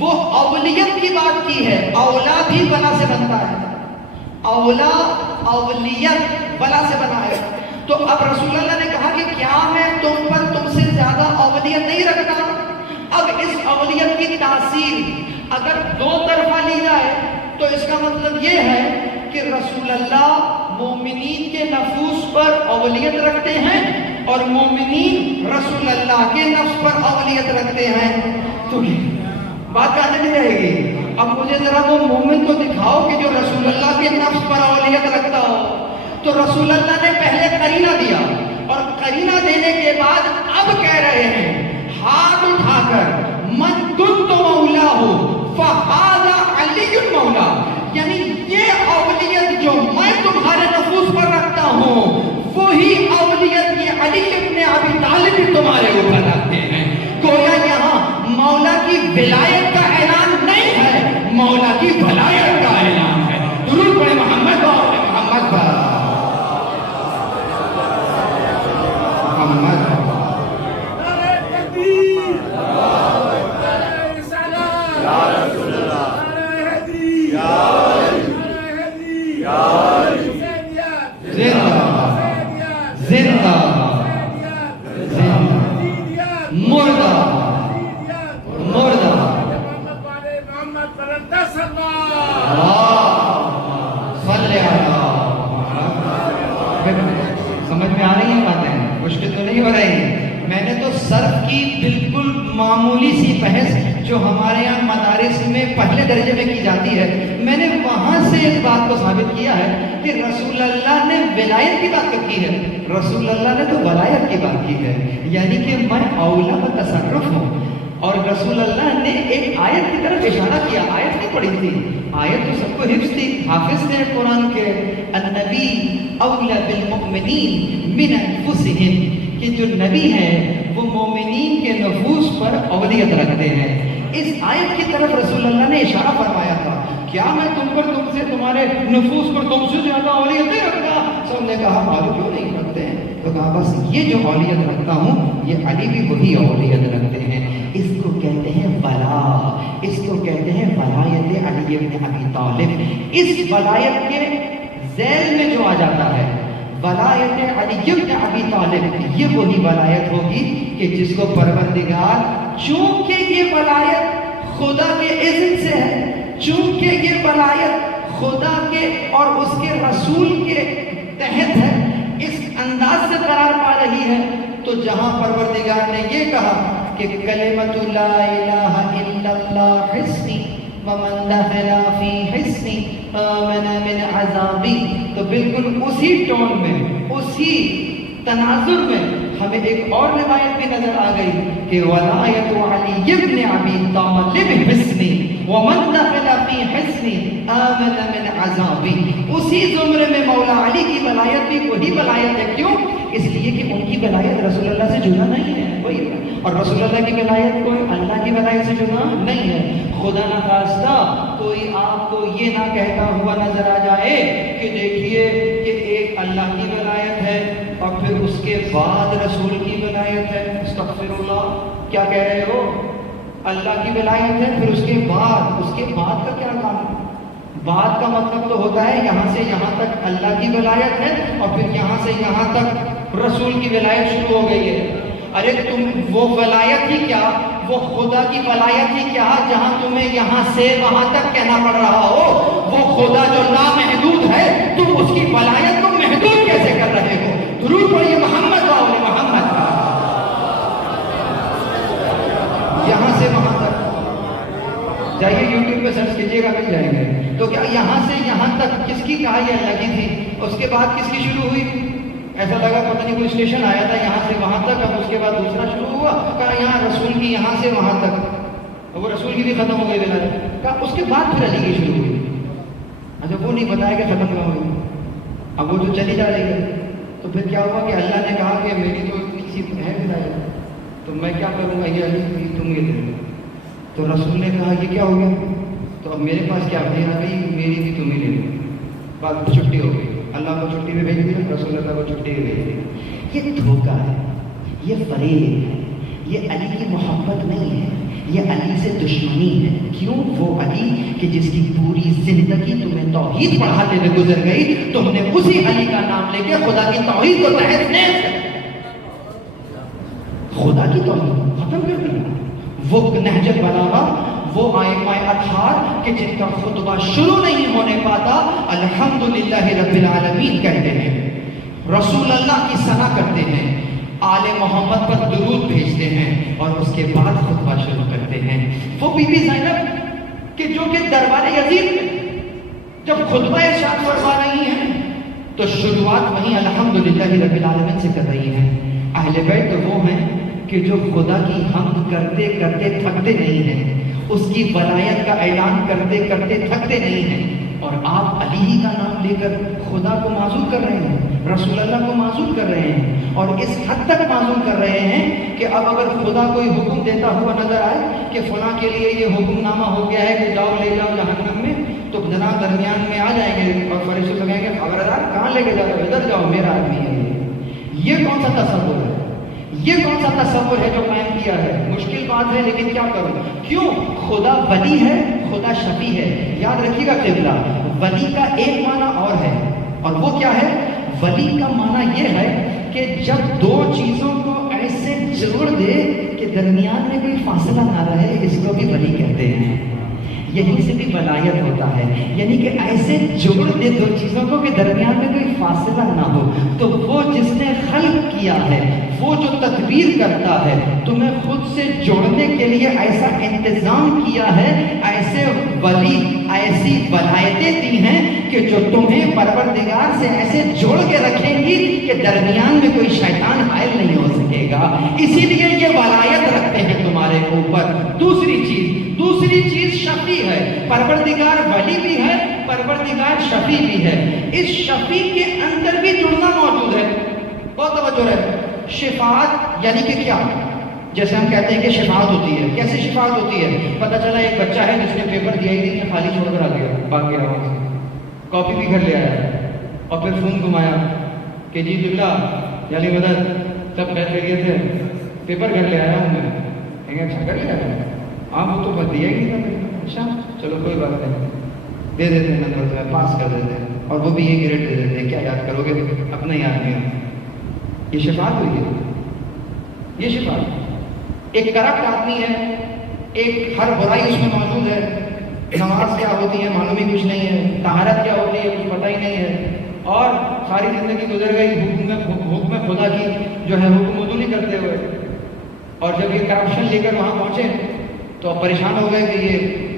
وہ اولیت کی بات کی ہے۔ اولا بھی بلا سے بنتا ہے، اولا اولیت بلا سے بنا ہے۔ تو اب رسول اللہ نے کہا کہ کیا میں تم سے زیادہ اولیت نہیں رکھتا؟ اب اس اولیت کی تاثیر اگر دو طرفہ لی جائے تو اس کا مطلب یہ ہے کہ رسول اللہ مومنین کے نفوس پر اولیت رکھتے ہیں اور مومنین رسول اللہ کے نفس پر اولیت رکھتے ہیں۔ تو بات کہاں تک رہے گی؟ اب مجھے ذرا وہ مومن کو دکھاؤ کہ جو رسول اللہ کے نفس پر اولیت رکھتا ہو۔ تو رسول اللہ نے پہلے قرینہ دیا اور قرینہ دینے کے بعد اب کہہ رہے ہیں ہاتھ اٹھا کر من کنت مولاه فہذا علی مولا، یعنی یہ اولیت جو میں تمہارے نفوس پر رکھتا ہوں وہی اولیت یہ علی ابن ابی طالب تمہارے اوپر رکھتے ہیں۔ گویا یہاں مولا کی ولایت کا اعلان نہیں ہے، مولا کی ولایت کا اعلان ہے۔ درود پڑھیں محمد اور محمد پر محمد۔ سمجھ میں آ رہی ہیں باتیں؟ مشکل تو نہیں ہو رہی؟ میں نے تو صرف کی بالکل معمولی سی بحث جو ہمارے یہاں مدارس میں پہلے درجے میں کی جاتی ہے، میں نے وہاں سے اس بات کو ثابت کیا ہے کہ رسول اللہ نے ولایت کی بات کب کی ہے؟ رسول اللہ نے تو ولایت کی بات کی ہے، یعنی کہ میں اولا و تصرف ہوں۔ اور رسول اللہ نے ایک آیت کی طرف اشارہ کیا، آیت نہیں پڑھی تھی، آیت تو سب کو حفظ تھی، حافظ تھے قرآن کے، النبی اولا بالمؤمنین من انفسہم، کہ جو نبی ہیں وہ مومنین کے نفوس پر اولیت رکھتے ہیں۔ اس آیت کی طرف رسول اللہ نے اشارہ فرمایا تھا، کیا میں تم سے تمہارے نفوس پر تم سے زیادہ اولیت نہیں رکھتا؟ سب نے کہا معلوم کیوں نہیں رکھتے ہیں؟ تو کہا بس یہ جو اولیت رکھتا ہوں یہ علی بھی وہی اولیت رکھتے ہیں۔ اس کو کہتے ہیں ولا، اس کو کہتے ہیں ولایت علی ابن ابی طالب۔ اس ولایت کے ذیل میں جو آ جاتا ہے ولایت علی ابن ابی طالب، یہ وہی ولایت ہوگی کہ جس کو پروردگار، چونکہ یہ ولایت خدا کے اذن سے ہے، چونکہ یہ ولایت خدا کے اور اس کے رسول کے تحت ہے، اس انداز سے قرار پا رہی ہے، تو جہاں پروردگار نے یہ کہا کہ کلمۃ لا الہ الا اللہ حسنی ومن دخل فی حصنی آمن من عذابی. تو بالکل اسی ٹون میں، اسی تناظر میں ہمیں ایک اور روایت بھی نظر آ گئی کہ ولایت علی ابن ابی طالب حصنی ومن دخل فی حصنی آمن من عذابی. اسی زمرے میں مولا علی کی ولایت بھی وہی ولایت ہے. کیوں؟ اس لیے کہ ان کی ولایت رسول اللہ سے جدا نہیں ہے وہی، اور رسول اللہ کی ولایت کوئی اللہ کی ولایت سے جدا نہیں ہے. خدا نہ خواستہ کوئی آپ کو یہ نہ کہتا ہوا نظر آ جائے کہ دیکھیے کہ ایک اللہ کی ولایت ہے اور پھر اس کے بعد رسول کی ولایت ہے. استغفر اللہ، کیا کہہ رہے ہو؟ اللہ کی ولایت ہے پھر اس کے بعد کا کیا کام ہے؟ بعد کا مطلب تو ہوتا ہے یہاں سے یہاں تک اللہ کی ولایت ہے اور پھر یہاں سے یہاں تک رسول کی ولایت شروع ہو گئی ہے. ارے تم وہ ولایت ہی کیا، وہ خدا کی ولایت ہی کیا جہاں تمہیں یہاں سے وہاں تک کہنا پڑ رہا ہو. وہ خدا جو لامحدود ہے تم اس کی ولایت کو محدود کیسے کر رہے ہو؟ درود پڑھیے محمد و آل محمد. یہاں سے وہاں تک جائیے، یوٹیوب پہ سرچ کیجیے گا مل جائیں گے. تو کیا یہاں سے یہاں تک کس کی کہا یہ اللہ کی تھی؟ اس کے بعد کس کی شروع ہوئی؟ ایسا لگا پتہ نہیں کوئی اسٹیشن آیا تھا یہاں سے وہاں تک، اب اس کے بعد دوسرا شروع ہوا. کہا یہاں رسول کی یہاں سے وہاں تک، وہ رسول کی بھی ختم ہو گئی ولایت. کہا اس کے بعد پھر علی کی شروع ہوئی. اچھا وہ نہیں بتایا کہ ختم کہاں ہوئی، اب وہ جو چلی جا رہی ہے. تو پھر کیا ہوا کہ اللہ نے کہا کہ میری تو کسی ہے ولایت، تو میں کیا کروں گا، یہ علی تم یہ دے. تو رسول نے کہا یہ کیا ہو گیا، تو اب میرے پاس کیا دے آ گئی، میری بھی تم ہی لے لو. بات چھٹی ہو گئی. اللہ کو چھٹی بھی بھیج دیا، رسول اللہ کو چھٹی بھی بھیج دی. یہ دھوکہ ہے، یہ فریب ہے، یہ علی کی محبت نہیں ہے، یہ علی سے دشمنی ہے. کیوں؟ وہ علی کہ جس کی پوری زندگی تمہیں توحید پڑھاتے ہوئے گزر گئی، تم نے اسی علی کا نام لے کے خدا کی توحید کو تحت نیز خدا کی توحید ختم کر دی. وہ نہج البلاغہ، وہ ائمہ اطہار کہ جن کا خطبہ شروع نہیں ہونے پاتا الحمدللہ رب العالمین کہتے ہیں، رسول اللہ کی ثنا کرتے ہیں، آل محمد پر درود بھیجتے ہیں اور اس کے بعد خطبہ شروع کرتے ہیں. وہ بی بی زینب کہ جو کہ دربار یزید میں جب خطبہ ارشاد فرما رہی ہیں تو شروعات وہیں الحمدللہ رب العالمین سے کر رہی ہیں. اہل بیت تو وہ ہیں کہ جو خدا کی حمد کرتے کرتے تھکتے نہیں ہیں، اس کی ولایت کا اعلان کرتے کرتے تھکتے نہیں ہیں. اور آپ علی ہی کا نام لے کر خدا کو معذور کر رہے ہیں، رسول اللہ کو معذور کر رہے ہیں، اور اس حد تک معذور کر رہے ہیں کہ اب اگر خدا کوئی حکم دیتا ہوا نظر آئے کہ فلاں کے لیے یہ حکم نامہ ہو گیا ہے کہ جاؤ لے جاؤ جہنم میں، تو جناب درمیان میں آ جائیں گے اور فرشتے کہیں گے خبردار کہاں لے کے جا رہے ہو، ادھر جاؤ میرا آدمی ہے. یہ کون سا تصور ہے؟ یہ کون سا تصور ہے جو قائم کیا ہے؟ مشکل بات ہے لیکن کیا کروں. کیوں؟ خدا ولی ہے، خدا شفیع ہے. یاد رکھیے گا قبلہ، ولی کا ایک معنی اور ہے، اور وہ کیا ہے؟ ولی کا معنی یہ ہے کہ جب دو چیزوں کو ایسے جوڑ دے کہ درمیان میں کوئی فاصلہ نہ رہے، اس کو بھی ولی کہتے ہیں. یہیں سے بھی ولایت ہوتا ہے، یعنی کہ ایسے جوڑ دے دو چیزوں کو کہ درمیان میں کوئی فاصلہ نہ ہو. تو وہ جس نے خلق کیا ہے، وہ جو تدبیر کرتا ہے، تمہیں خود سے جوڑنے کے لیے ایسا انتظام کیا ہے، ایسے ولی ایسی ولایتیں دی ہیں کہ جو تمہیں پروردگار سے ایسے جوڑ کے رکھیں گی کہ درمیان میں کوئی شیطان حائل نہیں ہو سکے گا. اسی لیے یہ ولایت رکھتے ہیں تمہارے اوپر. دوسری چیز شفیع ہے. پروردگار ولی بھی ہے، پروردگار شفیع بھی ہے. اس شفیع کے اندر بھی جڑنا موجود ہے. بہت توجہ ہے. شفاعت یعنی کہ کیا؟ جیسے ہم کہتے ہیں کہ شفاعت ہوتی ہے. کیسے شفاعت ہوتی ہے؟ پتہ چلا ایک بچہ ہے جس نے پیپر دیا ہی نہیں، خالی چھوڑ کر آ گیا، بھاگ گیا وہاں سے، کاپی بھی گھر لے آیا اور پھر فون گھمایا کہ جی دلہ یعنی مدد سب بیٹھ گئے تھے، پیپر گھر لے آیا ہوں میں. کہیں اچھا گھر لے آیا؟ ہاں وہ تو بس دیا ہی نہیں تھا. اچھا چلو کوئی بات نہیں، دے دیتے ہیں نمبر سے پاس کر دیتے ہیں، اور وہ بھی یہ گریڈ دے دیتے ہیں. کیا یاد کرو گے؟ اپنا ہی آدمی ہے. یہ شفاعت ہوئی ہے. یہ شفاعت ایک کرپٹ آدمی ہے، ایک ہر برائی اس میں موجود ہے. نماز کیا ہوتی ہے معلوم ہی کچھ نہیں ہے، طہارت کیا ہوتی ہے کچھ پتہ ہی نہیں ہے، اور ساری زندگی گزر گئی حکم خدا کی جو ہے حکم عدولی کرتے ہوئے. اور جب یہ کرپشن لے کر وہاں پہنچے تو اب پریشان ہو گئے کہ یہ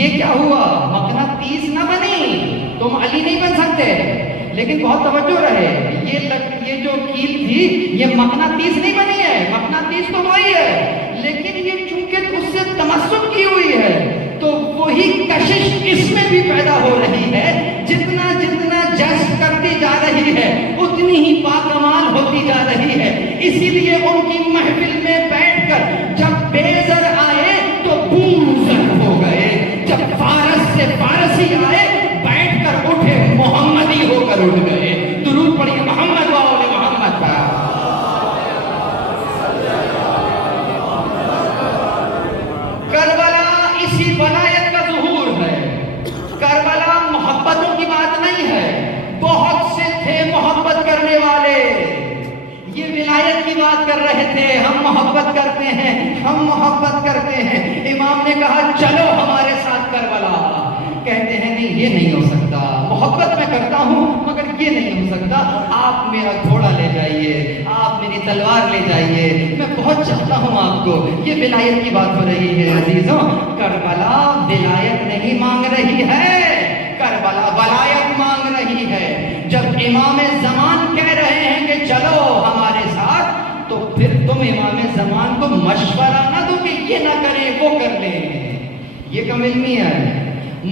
یہ کیا ہوا؟ مقناطیس نہ بنی، تم علی نہیں بن سکتے، لیکن بہت توجہ رہے، یہ جو کیل تھی یہ مقناطیس نہیں بنی ہے، مقناطیس تو وہی ہے، لیکن یہ چونکہ اس سے تمسک کی ہوئی ہے تو وہی کشش اس میں بھی پیدا ہو رہی ہے، جتنا جتنا جذب کرتی جا رہی ہے اتنی ہی باکمال ہوتی جا رہی ہے۔ اسی لیے ان کی محفل میں بیٹھ کر جب بیزر آئے تو بوزر ہو گئے، جب فارس سے فارسی آئے بیٹھ کر اٹھے محمدی ہو کر اٹھ گئے۔ درود پڑھیے محمد وآل محمد پر۔ کربلا اسی ولایت کا ظہور ہے۔ کربلا محبتوں کی بات نہیں ہے، بہت سے تھے محبت کرنے والے، یہ ولایت کی بات کر رہے تھے، ہم محبت کرتے ہیں، ہم محبت کرتے ہیں۔ امام نے کہا چلو ہمارے ساتھ کربلا، کہتے ہیں نہیں یہ نہیں ہو سکتا، محبت میں کرتا ہوں مگر یہ نہیں ہو سکتا، آپ میرا گھوڑا لے جائیے، آپ میری تلوار لے جائیے، میں بہت چاہتا ہوں آپ کو۔ یہ ولایت کی بات ہو رہی ہے عزیزوں، کربلا ولایت نہیں مانگ رہی ہے، کربلا ولایت مانگ رہی ہے۔ جب امام زمان کہہ رہے ہیں کہ چلو ہمارے ساتھ، تو پھر تم امام زمان کو مشورہ نہ دو کہ یہ نہ کریں وہ کر لیں، یہ کم علمی ہے۔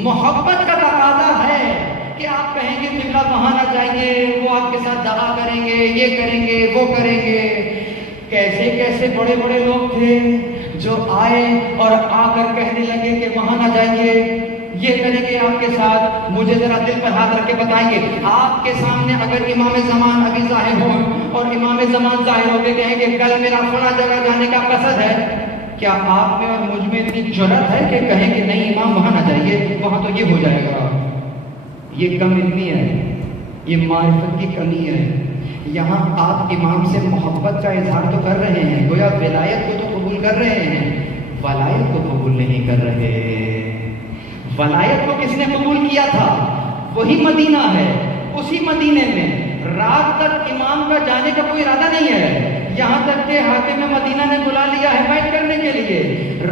محبت کا تقاضا ہے کہ آپ کہیں گے قبلہ وہاں نہ جائیے، وہ آپ کے ساتھ دعا کریں گے، یہ کریں گے وہ کریں گے۔ کیسے کیسے بڑے بڑے لوگ تھے جو آئے اور آ کر کہنے لگے کہ وہاں نہ جائیے، یہ کریں گے آپ کے ساتھ۔ مجھے ذرا دل پر ہاتھ رکھ کے بتائیے، آپ کے سامنے اگر امام زمان ابھی ظاہر ہوں اور امام زمان ظاہر ہو کے کہیں گے کل میرا فلاں جگہ جانے کا قصد ہے، کیا آپ میں اور مجھ میں اتنی جرأت ہے کہ کہیں کہ نہیں امام وہاں نہ جائیے، وہاں تو یہ ہو جائے گا؟ یہ کم علمی ہے، یہ معرفت کی کمی ہے۔ یہاں آپ امام سے محبت کا اظہار تو کر رہے ہیں، گویا ولایت کو تو قبول کر رہے ہیں، ولایت کو قبول نہیں کر رہے۔ ولایت کو کس نے قبول کیا تھا؟ وہی مدینہ ہے، اسی مدینے میں رات تک امام کا جانے کا کوئی ارادہ نہیں ہے، یہاں تک کہ حاکم مدینہ نے بلا لیا ہے بیٹھ کرنے کے لیے۔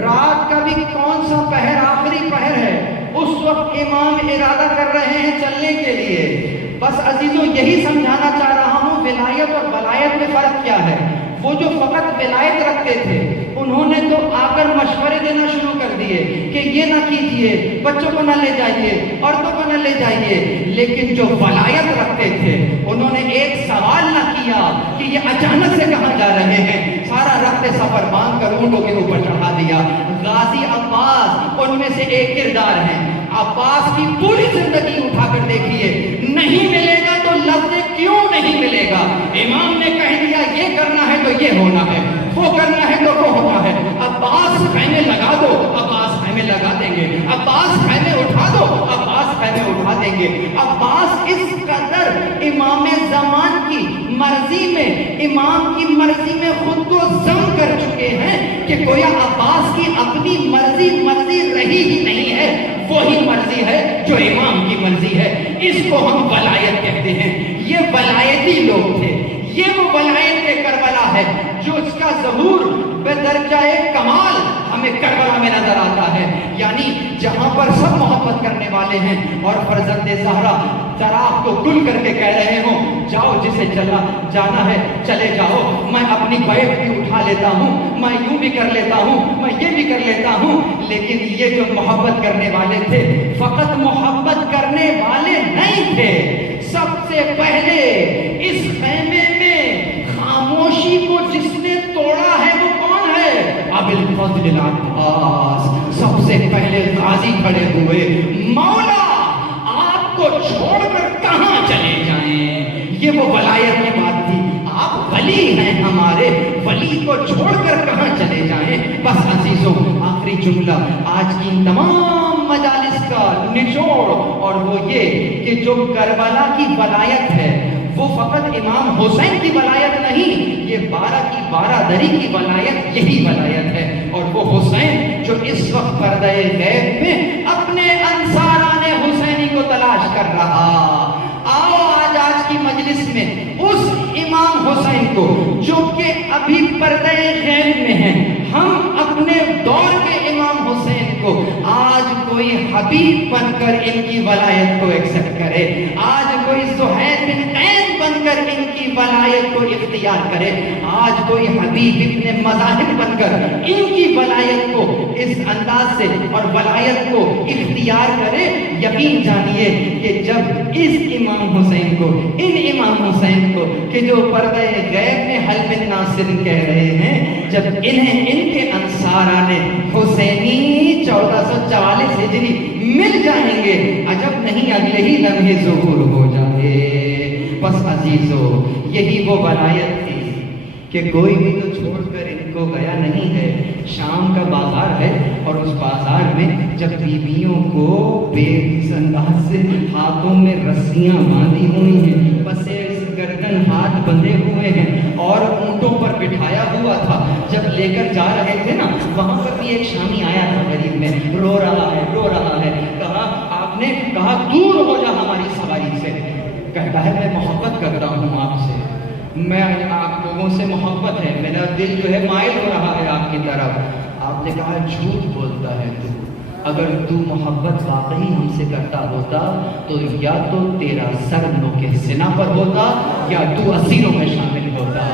رات کا بھی کون سا پہر آخری پہر ہے، اس وقت امام ارادہ کر رہے ہیں چلنے کے لیے۔ بس عزیزوں یہی سمجھانا چاہ رہا ہوں، ولایت اور ولایت میں فرق کیا ہے۔ وہ جو فقط ولایت رکھتے تھے انہوں نے تو آ کر مشورے دینا شروع کر دیے کہ یہ نہ کیجئے، بچوں کو نہ لے جائیے، عورتوں کو نہ لے جائیے، لیکن جو ولایت رکھتے تھے انہوں نے ایک سوال نہ کیا کہ یہ اچانک سے کہاں جا رہے ہیں، سارا رخت سفر باندھ کر اونٹوں کے اوپر چڑھا دیا۔ غازی عباس ان میں سے ایک کردار ہے۔ عباس کی پوری زندگی اٹھا کر دیکھیے، نہیں ملے گا تو لفظ کیوں نہیں ملے گا، امام نے کہہ دیا یہ کرنا ہے تو یہ ہونا ہے، وہ کرنا ہے تو وہ ہونا ہے۔ عباس خیمے لگا دو، عباس خیمے لگا دیں گے، عباس خیمے اٹھا دو، عباس خیمے اٹھا دیں گے۔ عباس اس قدر امام زمان کی مرضی میں، امام کی مرضی میں خود کو ضم کر چکے ہیں کہ گویا عباس کی اپنی مرضی رہی ہی نہیں ہے، وہی مرضی ہے جو امام کی مرضی ہے۔ اس کو ہم ولایت کہتے ہیں۔ یہ ولایتی لوگ تھے، یہ وہ ولایت کربلا ہے جو اس کا ظہور بدرجہ کمال ہمیں کربلا میں نظر آتا ہے۔ یعنی جہاں پر سب محبت کرنے والے ہیں اور فرزند زہرا چراغ کو گل کر کے کہہ رہے ہوں جاؤ جسے جانا ہے چلے جاؤ، میں اپنی بیعت بھی اٹھا لیتا ہوں، میں یوں بھی کر لیتا ہوں، میں یہ بھی کر لیتا ہوں۔ لیکن یہ جو محبت کرنے والے تھے فقط محبت کرنے والے نہیں تھے، سب سے پہلے اس خیمے میں خاموشی کو جس نے توڑا ہے وہ کون ہے؟ ابوالفضل العباس۔ سب سے پہلے غازی کھڑے ہوئے، مولا آپ کو چھوڑ کر کہاں چلے جائیں؟ یہ وہ ولایت کی بات تھی، آپ ولی ہیں ہمارے، ولی کو چھوڑ کر کہاں چلے جائیں؟ بس عزیزوں آخری جملہ آج کی تمام مجالس کا نچوڑ اور وہ یہ کہ جو کربلا کی ولایت ہے وہ فقط امام حسین کی ولایت نہیں، یہ 12 کی 12 دری کی ولایت یہی ولایت ہے۔ اور وہ حسین جو اس وقت پردہ غیب میں اپنے انصاران حسینی کو تلاش کر رہا، آؤ آج کی مجلس میں اس امام حسین کو جو کہ ابھی پردہ غیب میں ہیں ہم اپنے دور کے امام حسین کو آج کوئی حبیب بن کر ان کی ولایت کو ایکسپٹ کرے، آج کوئی زہیر بن قین بن کر ان کی ولایت کو اختیار کرے، آج کوئی حبیب ابن مظاہر بن کر ان کی ولایت کو اس انداز سے اور ولایت کو اختیار کرے، یقین جانیے کہ جب اس امام حسین کو، ان امام حسین کو کہ جو پردہ غیب میں حلب ناصر کہہ رہے ہیں، جب انہیں ان کے انصارہ نے حسینی 1444 ہجری مل جائیں گے، عجب نہیں اگلے ہی لمحے ظہور ہو جائے۔ بس عزیزو، یہی وہ ولایت تھی کہ کوئی بھی تو چھوڑ کر ان کو گیا نہیں ہے۔ شام کا بازار ہے اور اس بازار میں جب بیویوں کو بے انداز سے ہاتھوں میں رسیاں باندھی ہوئی ہیں، پسے گردن ہاتھ بندھے ہوئے ہیں اور اونٹوں پر بٹھایا ہوا تھا، جب لے کر جا رہے تھے نا، وہاں پر بھی ایک شامی آیا تھا غریب میں، رو رہا ہے، کہا آپ نے کہا دور ہو جا ہماری سواری سے، کہتا ہے میں محبت کرتا ہوں آپ سے، میں آپ لوگوں سے محبت ہے، میرا دل جو ہے مائل ہو رہا ہے آپ کی طرف۔ آپ نے کہا جھوٹ بولتا ہے تو، اگر تو محبت واقعی ہم سے کرتا ہوتا تو یا تو تیرا سر نوکے سینہ پر ہوتا یا تو اسیروں میں شامل ہوتا۔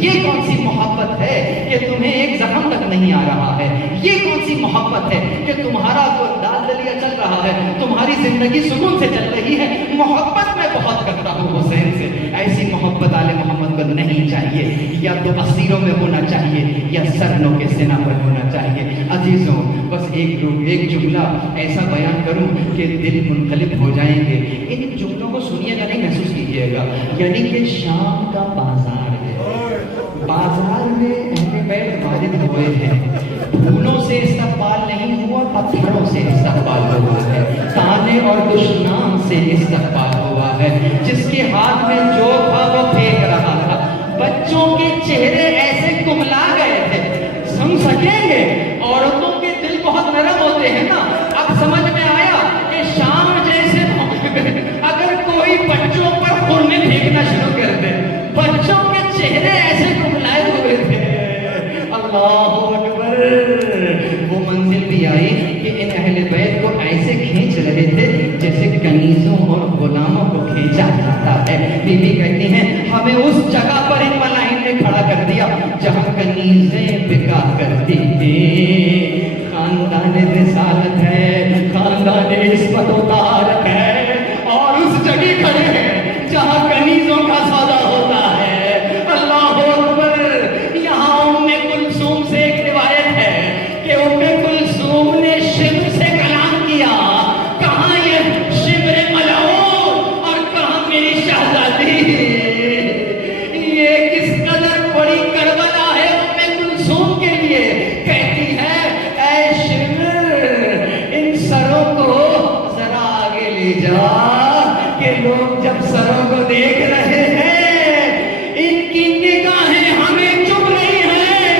یہ کون سی محبت ہے کہ تمہیں ایک زخم تک نہیں آ رہا ہے؟ یہ کون سی محبت ہے کہ تمہارا تو دال دلیا چل رہا ہے، تمہاری زندگی سکون سے چل رہی ہے؟ محبت میں بہت کرتا ہوں حسین سے، ایسی محبت آل محمد کو نہیں چاہیے، یا تو اسیروں میں ہونا چاہیے یا سرنوں کے سینہ پر ہونا چاہیے۔ عزیزوں، بس ایک جملہ ایسا بیان کروں کہ دل منقلب ہو جائیں گے، ان جملوں کو سنیے گا، نہیں محسوس کیجیے گا۔ یعنی کہ شام کا بازار ہے، بازار میں اہل بیت وارد ہوئے ہیں، پھولوں سے استقبال نہیں ہوا، پتھروں سے استقبال ہوا ہے، تانے اور دشنام سے استقبال ہوا ہے، جس کے ہاتھ میں جو تھا وہ پھینک رہا تھا۔ بچوں کے چہرے ایسے کملا گئے تھے، سمجھ سکیں گے عورتوں کے دل بہت نرم ہوتے ہیں نا، اب سمجھ میں آیا کہ شام جیسے اگر کوئی بچوں پر خورنے پھینکنا شروع کر دے، بچوں کے چہرے ایسے کملائے ہوئے تھے، اللہ اکبر۔ وہ منزل بھی آئی کہ ان اہل بیت کو ایسے کھینچ رہے تھے جیسے کنیزوں اور غلاموں کو کھینچا جاتا ہے۔ بی بی کہتی ہیں ہمیں اس جگہ پر ان ملائن نے کھڑا کر دیا جہاں کنیزیں بکا کرتی تھیں۔ خاندان رسالت ہے، خاندان عصمت و طہارت ہے، اور اس جگہ کھڑے ہیں جہاں کنیزوں کا سودا ہوتا ہے۔ اللہ اکبر۔ یہاں ام کلثوم سے ایک روایت ہے کہ ام کلثوم نے شبر سے کلام کیا، کہاں یہ شبر ملعون اور کہاں میری شہزادی؟ یہ کس قدر بڑی کربلا ہے ام کلثوم کے لیے۔ کہتی ہے اے شبر، ان سروں کو ذرا آگے لے جا کہ لوگ جب سروں کو دیکھ رہے ہیں ان کی نگاہیں ہمیں چبھ رہی ہیں،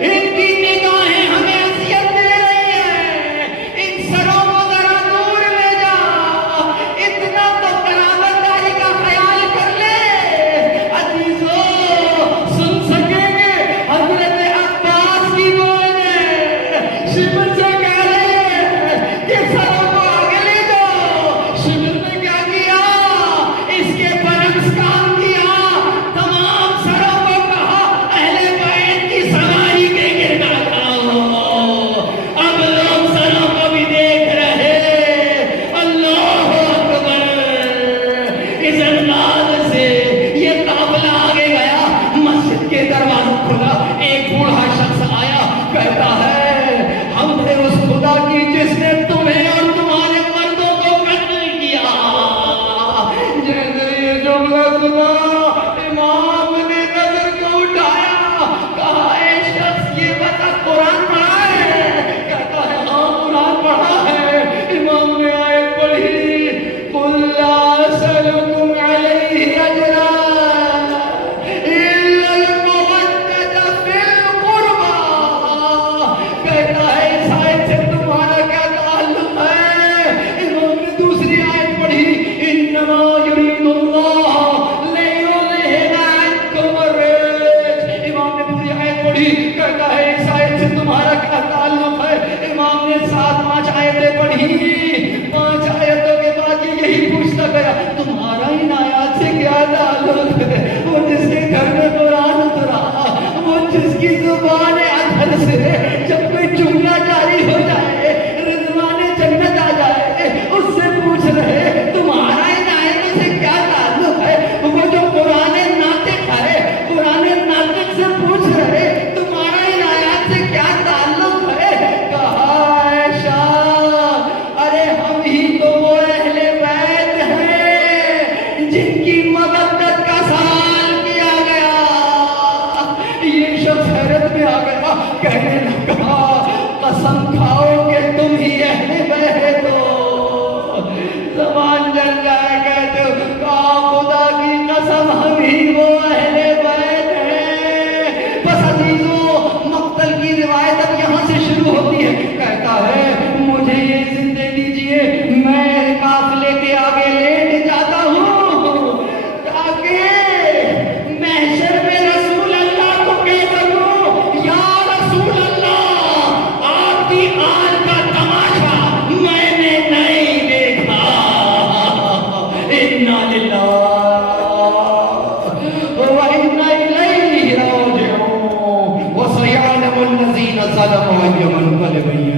ان کی نگاہیں ہمیں اذیت دے رہی ہیں، ان سروں کو ذرا دور لے جا، اتنا تو کرامت داری کا خیال کر لے۔ عزیزو، سن سکیں گے حضرت عباس کی بولیں شبر سے کہہ رہے ہیں کہ سروں کو آگے لے جاؤ۔ شبر نے کیا کیا؟ اس کے برعکس کام کیا، تمام سروں کو کہا اہل بیت کی سواری کے گرد آ جاؤ۔ اب لوگ سروں کو بھی دیکھ آیتیں پڑھی، 5 آیتوں کے بعد یہ یہی پوچھتا گیا تمہارا ان آیات سے کیا تعلق ہے؟ وہ جس کے گھر میں قرآن اترا، وہ جس کی زبان ادھر سے جب کوئی جملہ جاری ہو جائے رضوان جنت آ جائے، اس سے پوچھ رہے تمہارا ان آیتوں سے کیا تعلق ہے؟ وہ جو قرآن ناطق ہے، قرآن ناطق سے پوچھ رہے تمہارا ان آیات سے کیا تعلق ہے؟ کہا عائشہ ارے ہم ہی تو وہ اہل بیت ہیں جن کی مبدت کا سوال کیا گیا۔ یہ شخص حیرت میں آ گیا، کہنے لگا قسم کھاؤ کہ تم ہی اہل بیت ہو۔ زبان جل جائے کہتے ہو، کہا خدا کی قسم ہم ہی وہ اہل بیت ہیں۔ بس عزیزو، مقتل کی روایت اب یہاں سے شروع ہوتی ہے۔ کہتا ہے مجھے یہ زندے دیجئے، میں قافلے کے آگے لیٹ جاتا ہوں تاکہ محشر میں رسول اللہ کو کہہ سکوں یا رسول اللہ آپ کی آل کا تماشا میں نے نہیں دیکھا۔ انا للہ وَإِنَّا إِلَيْهِ رَاجِعُونَ وَسَيَعْلَمُ الَّذِينَ ظَلَمُوا أَيَّ مُنقَلِبٍ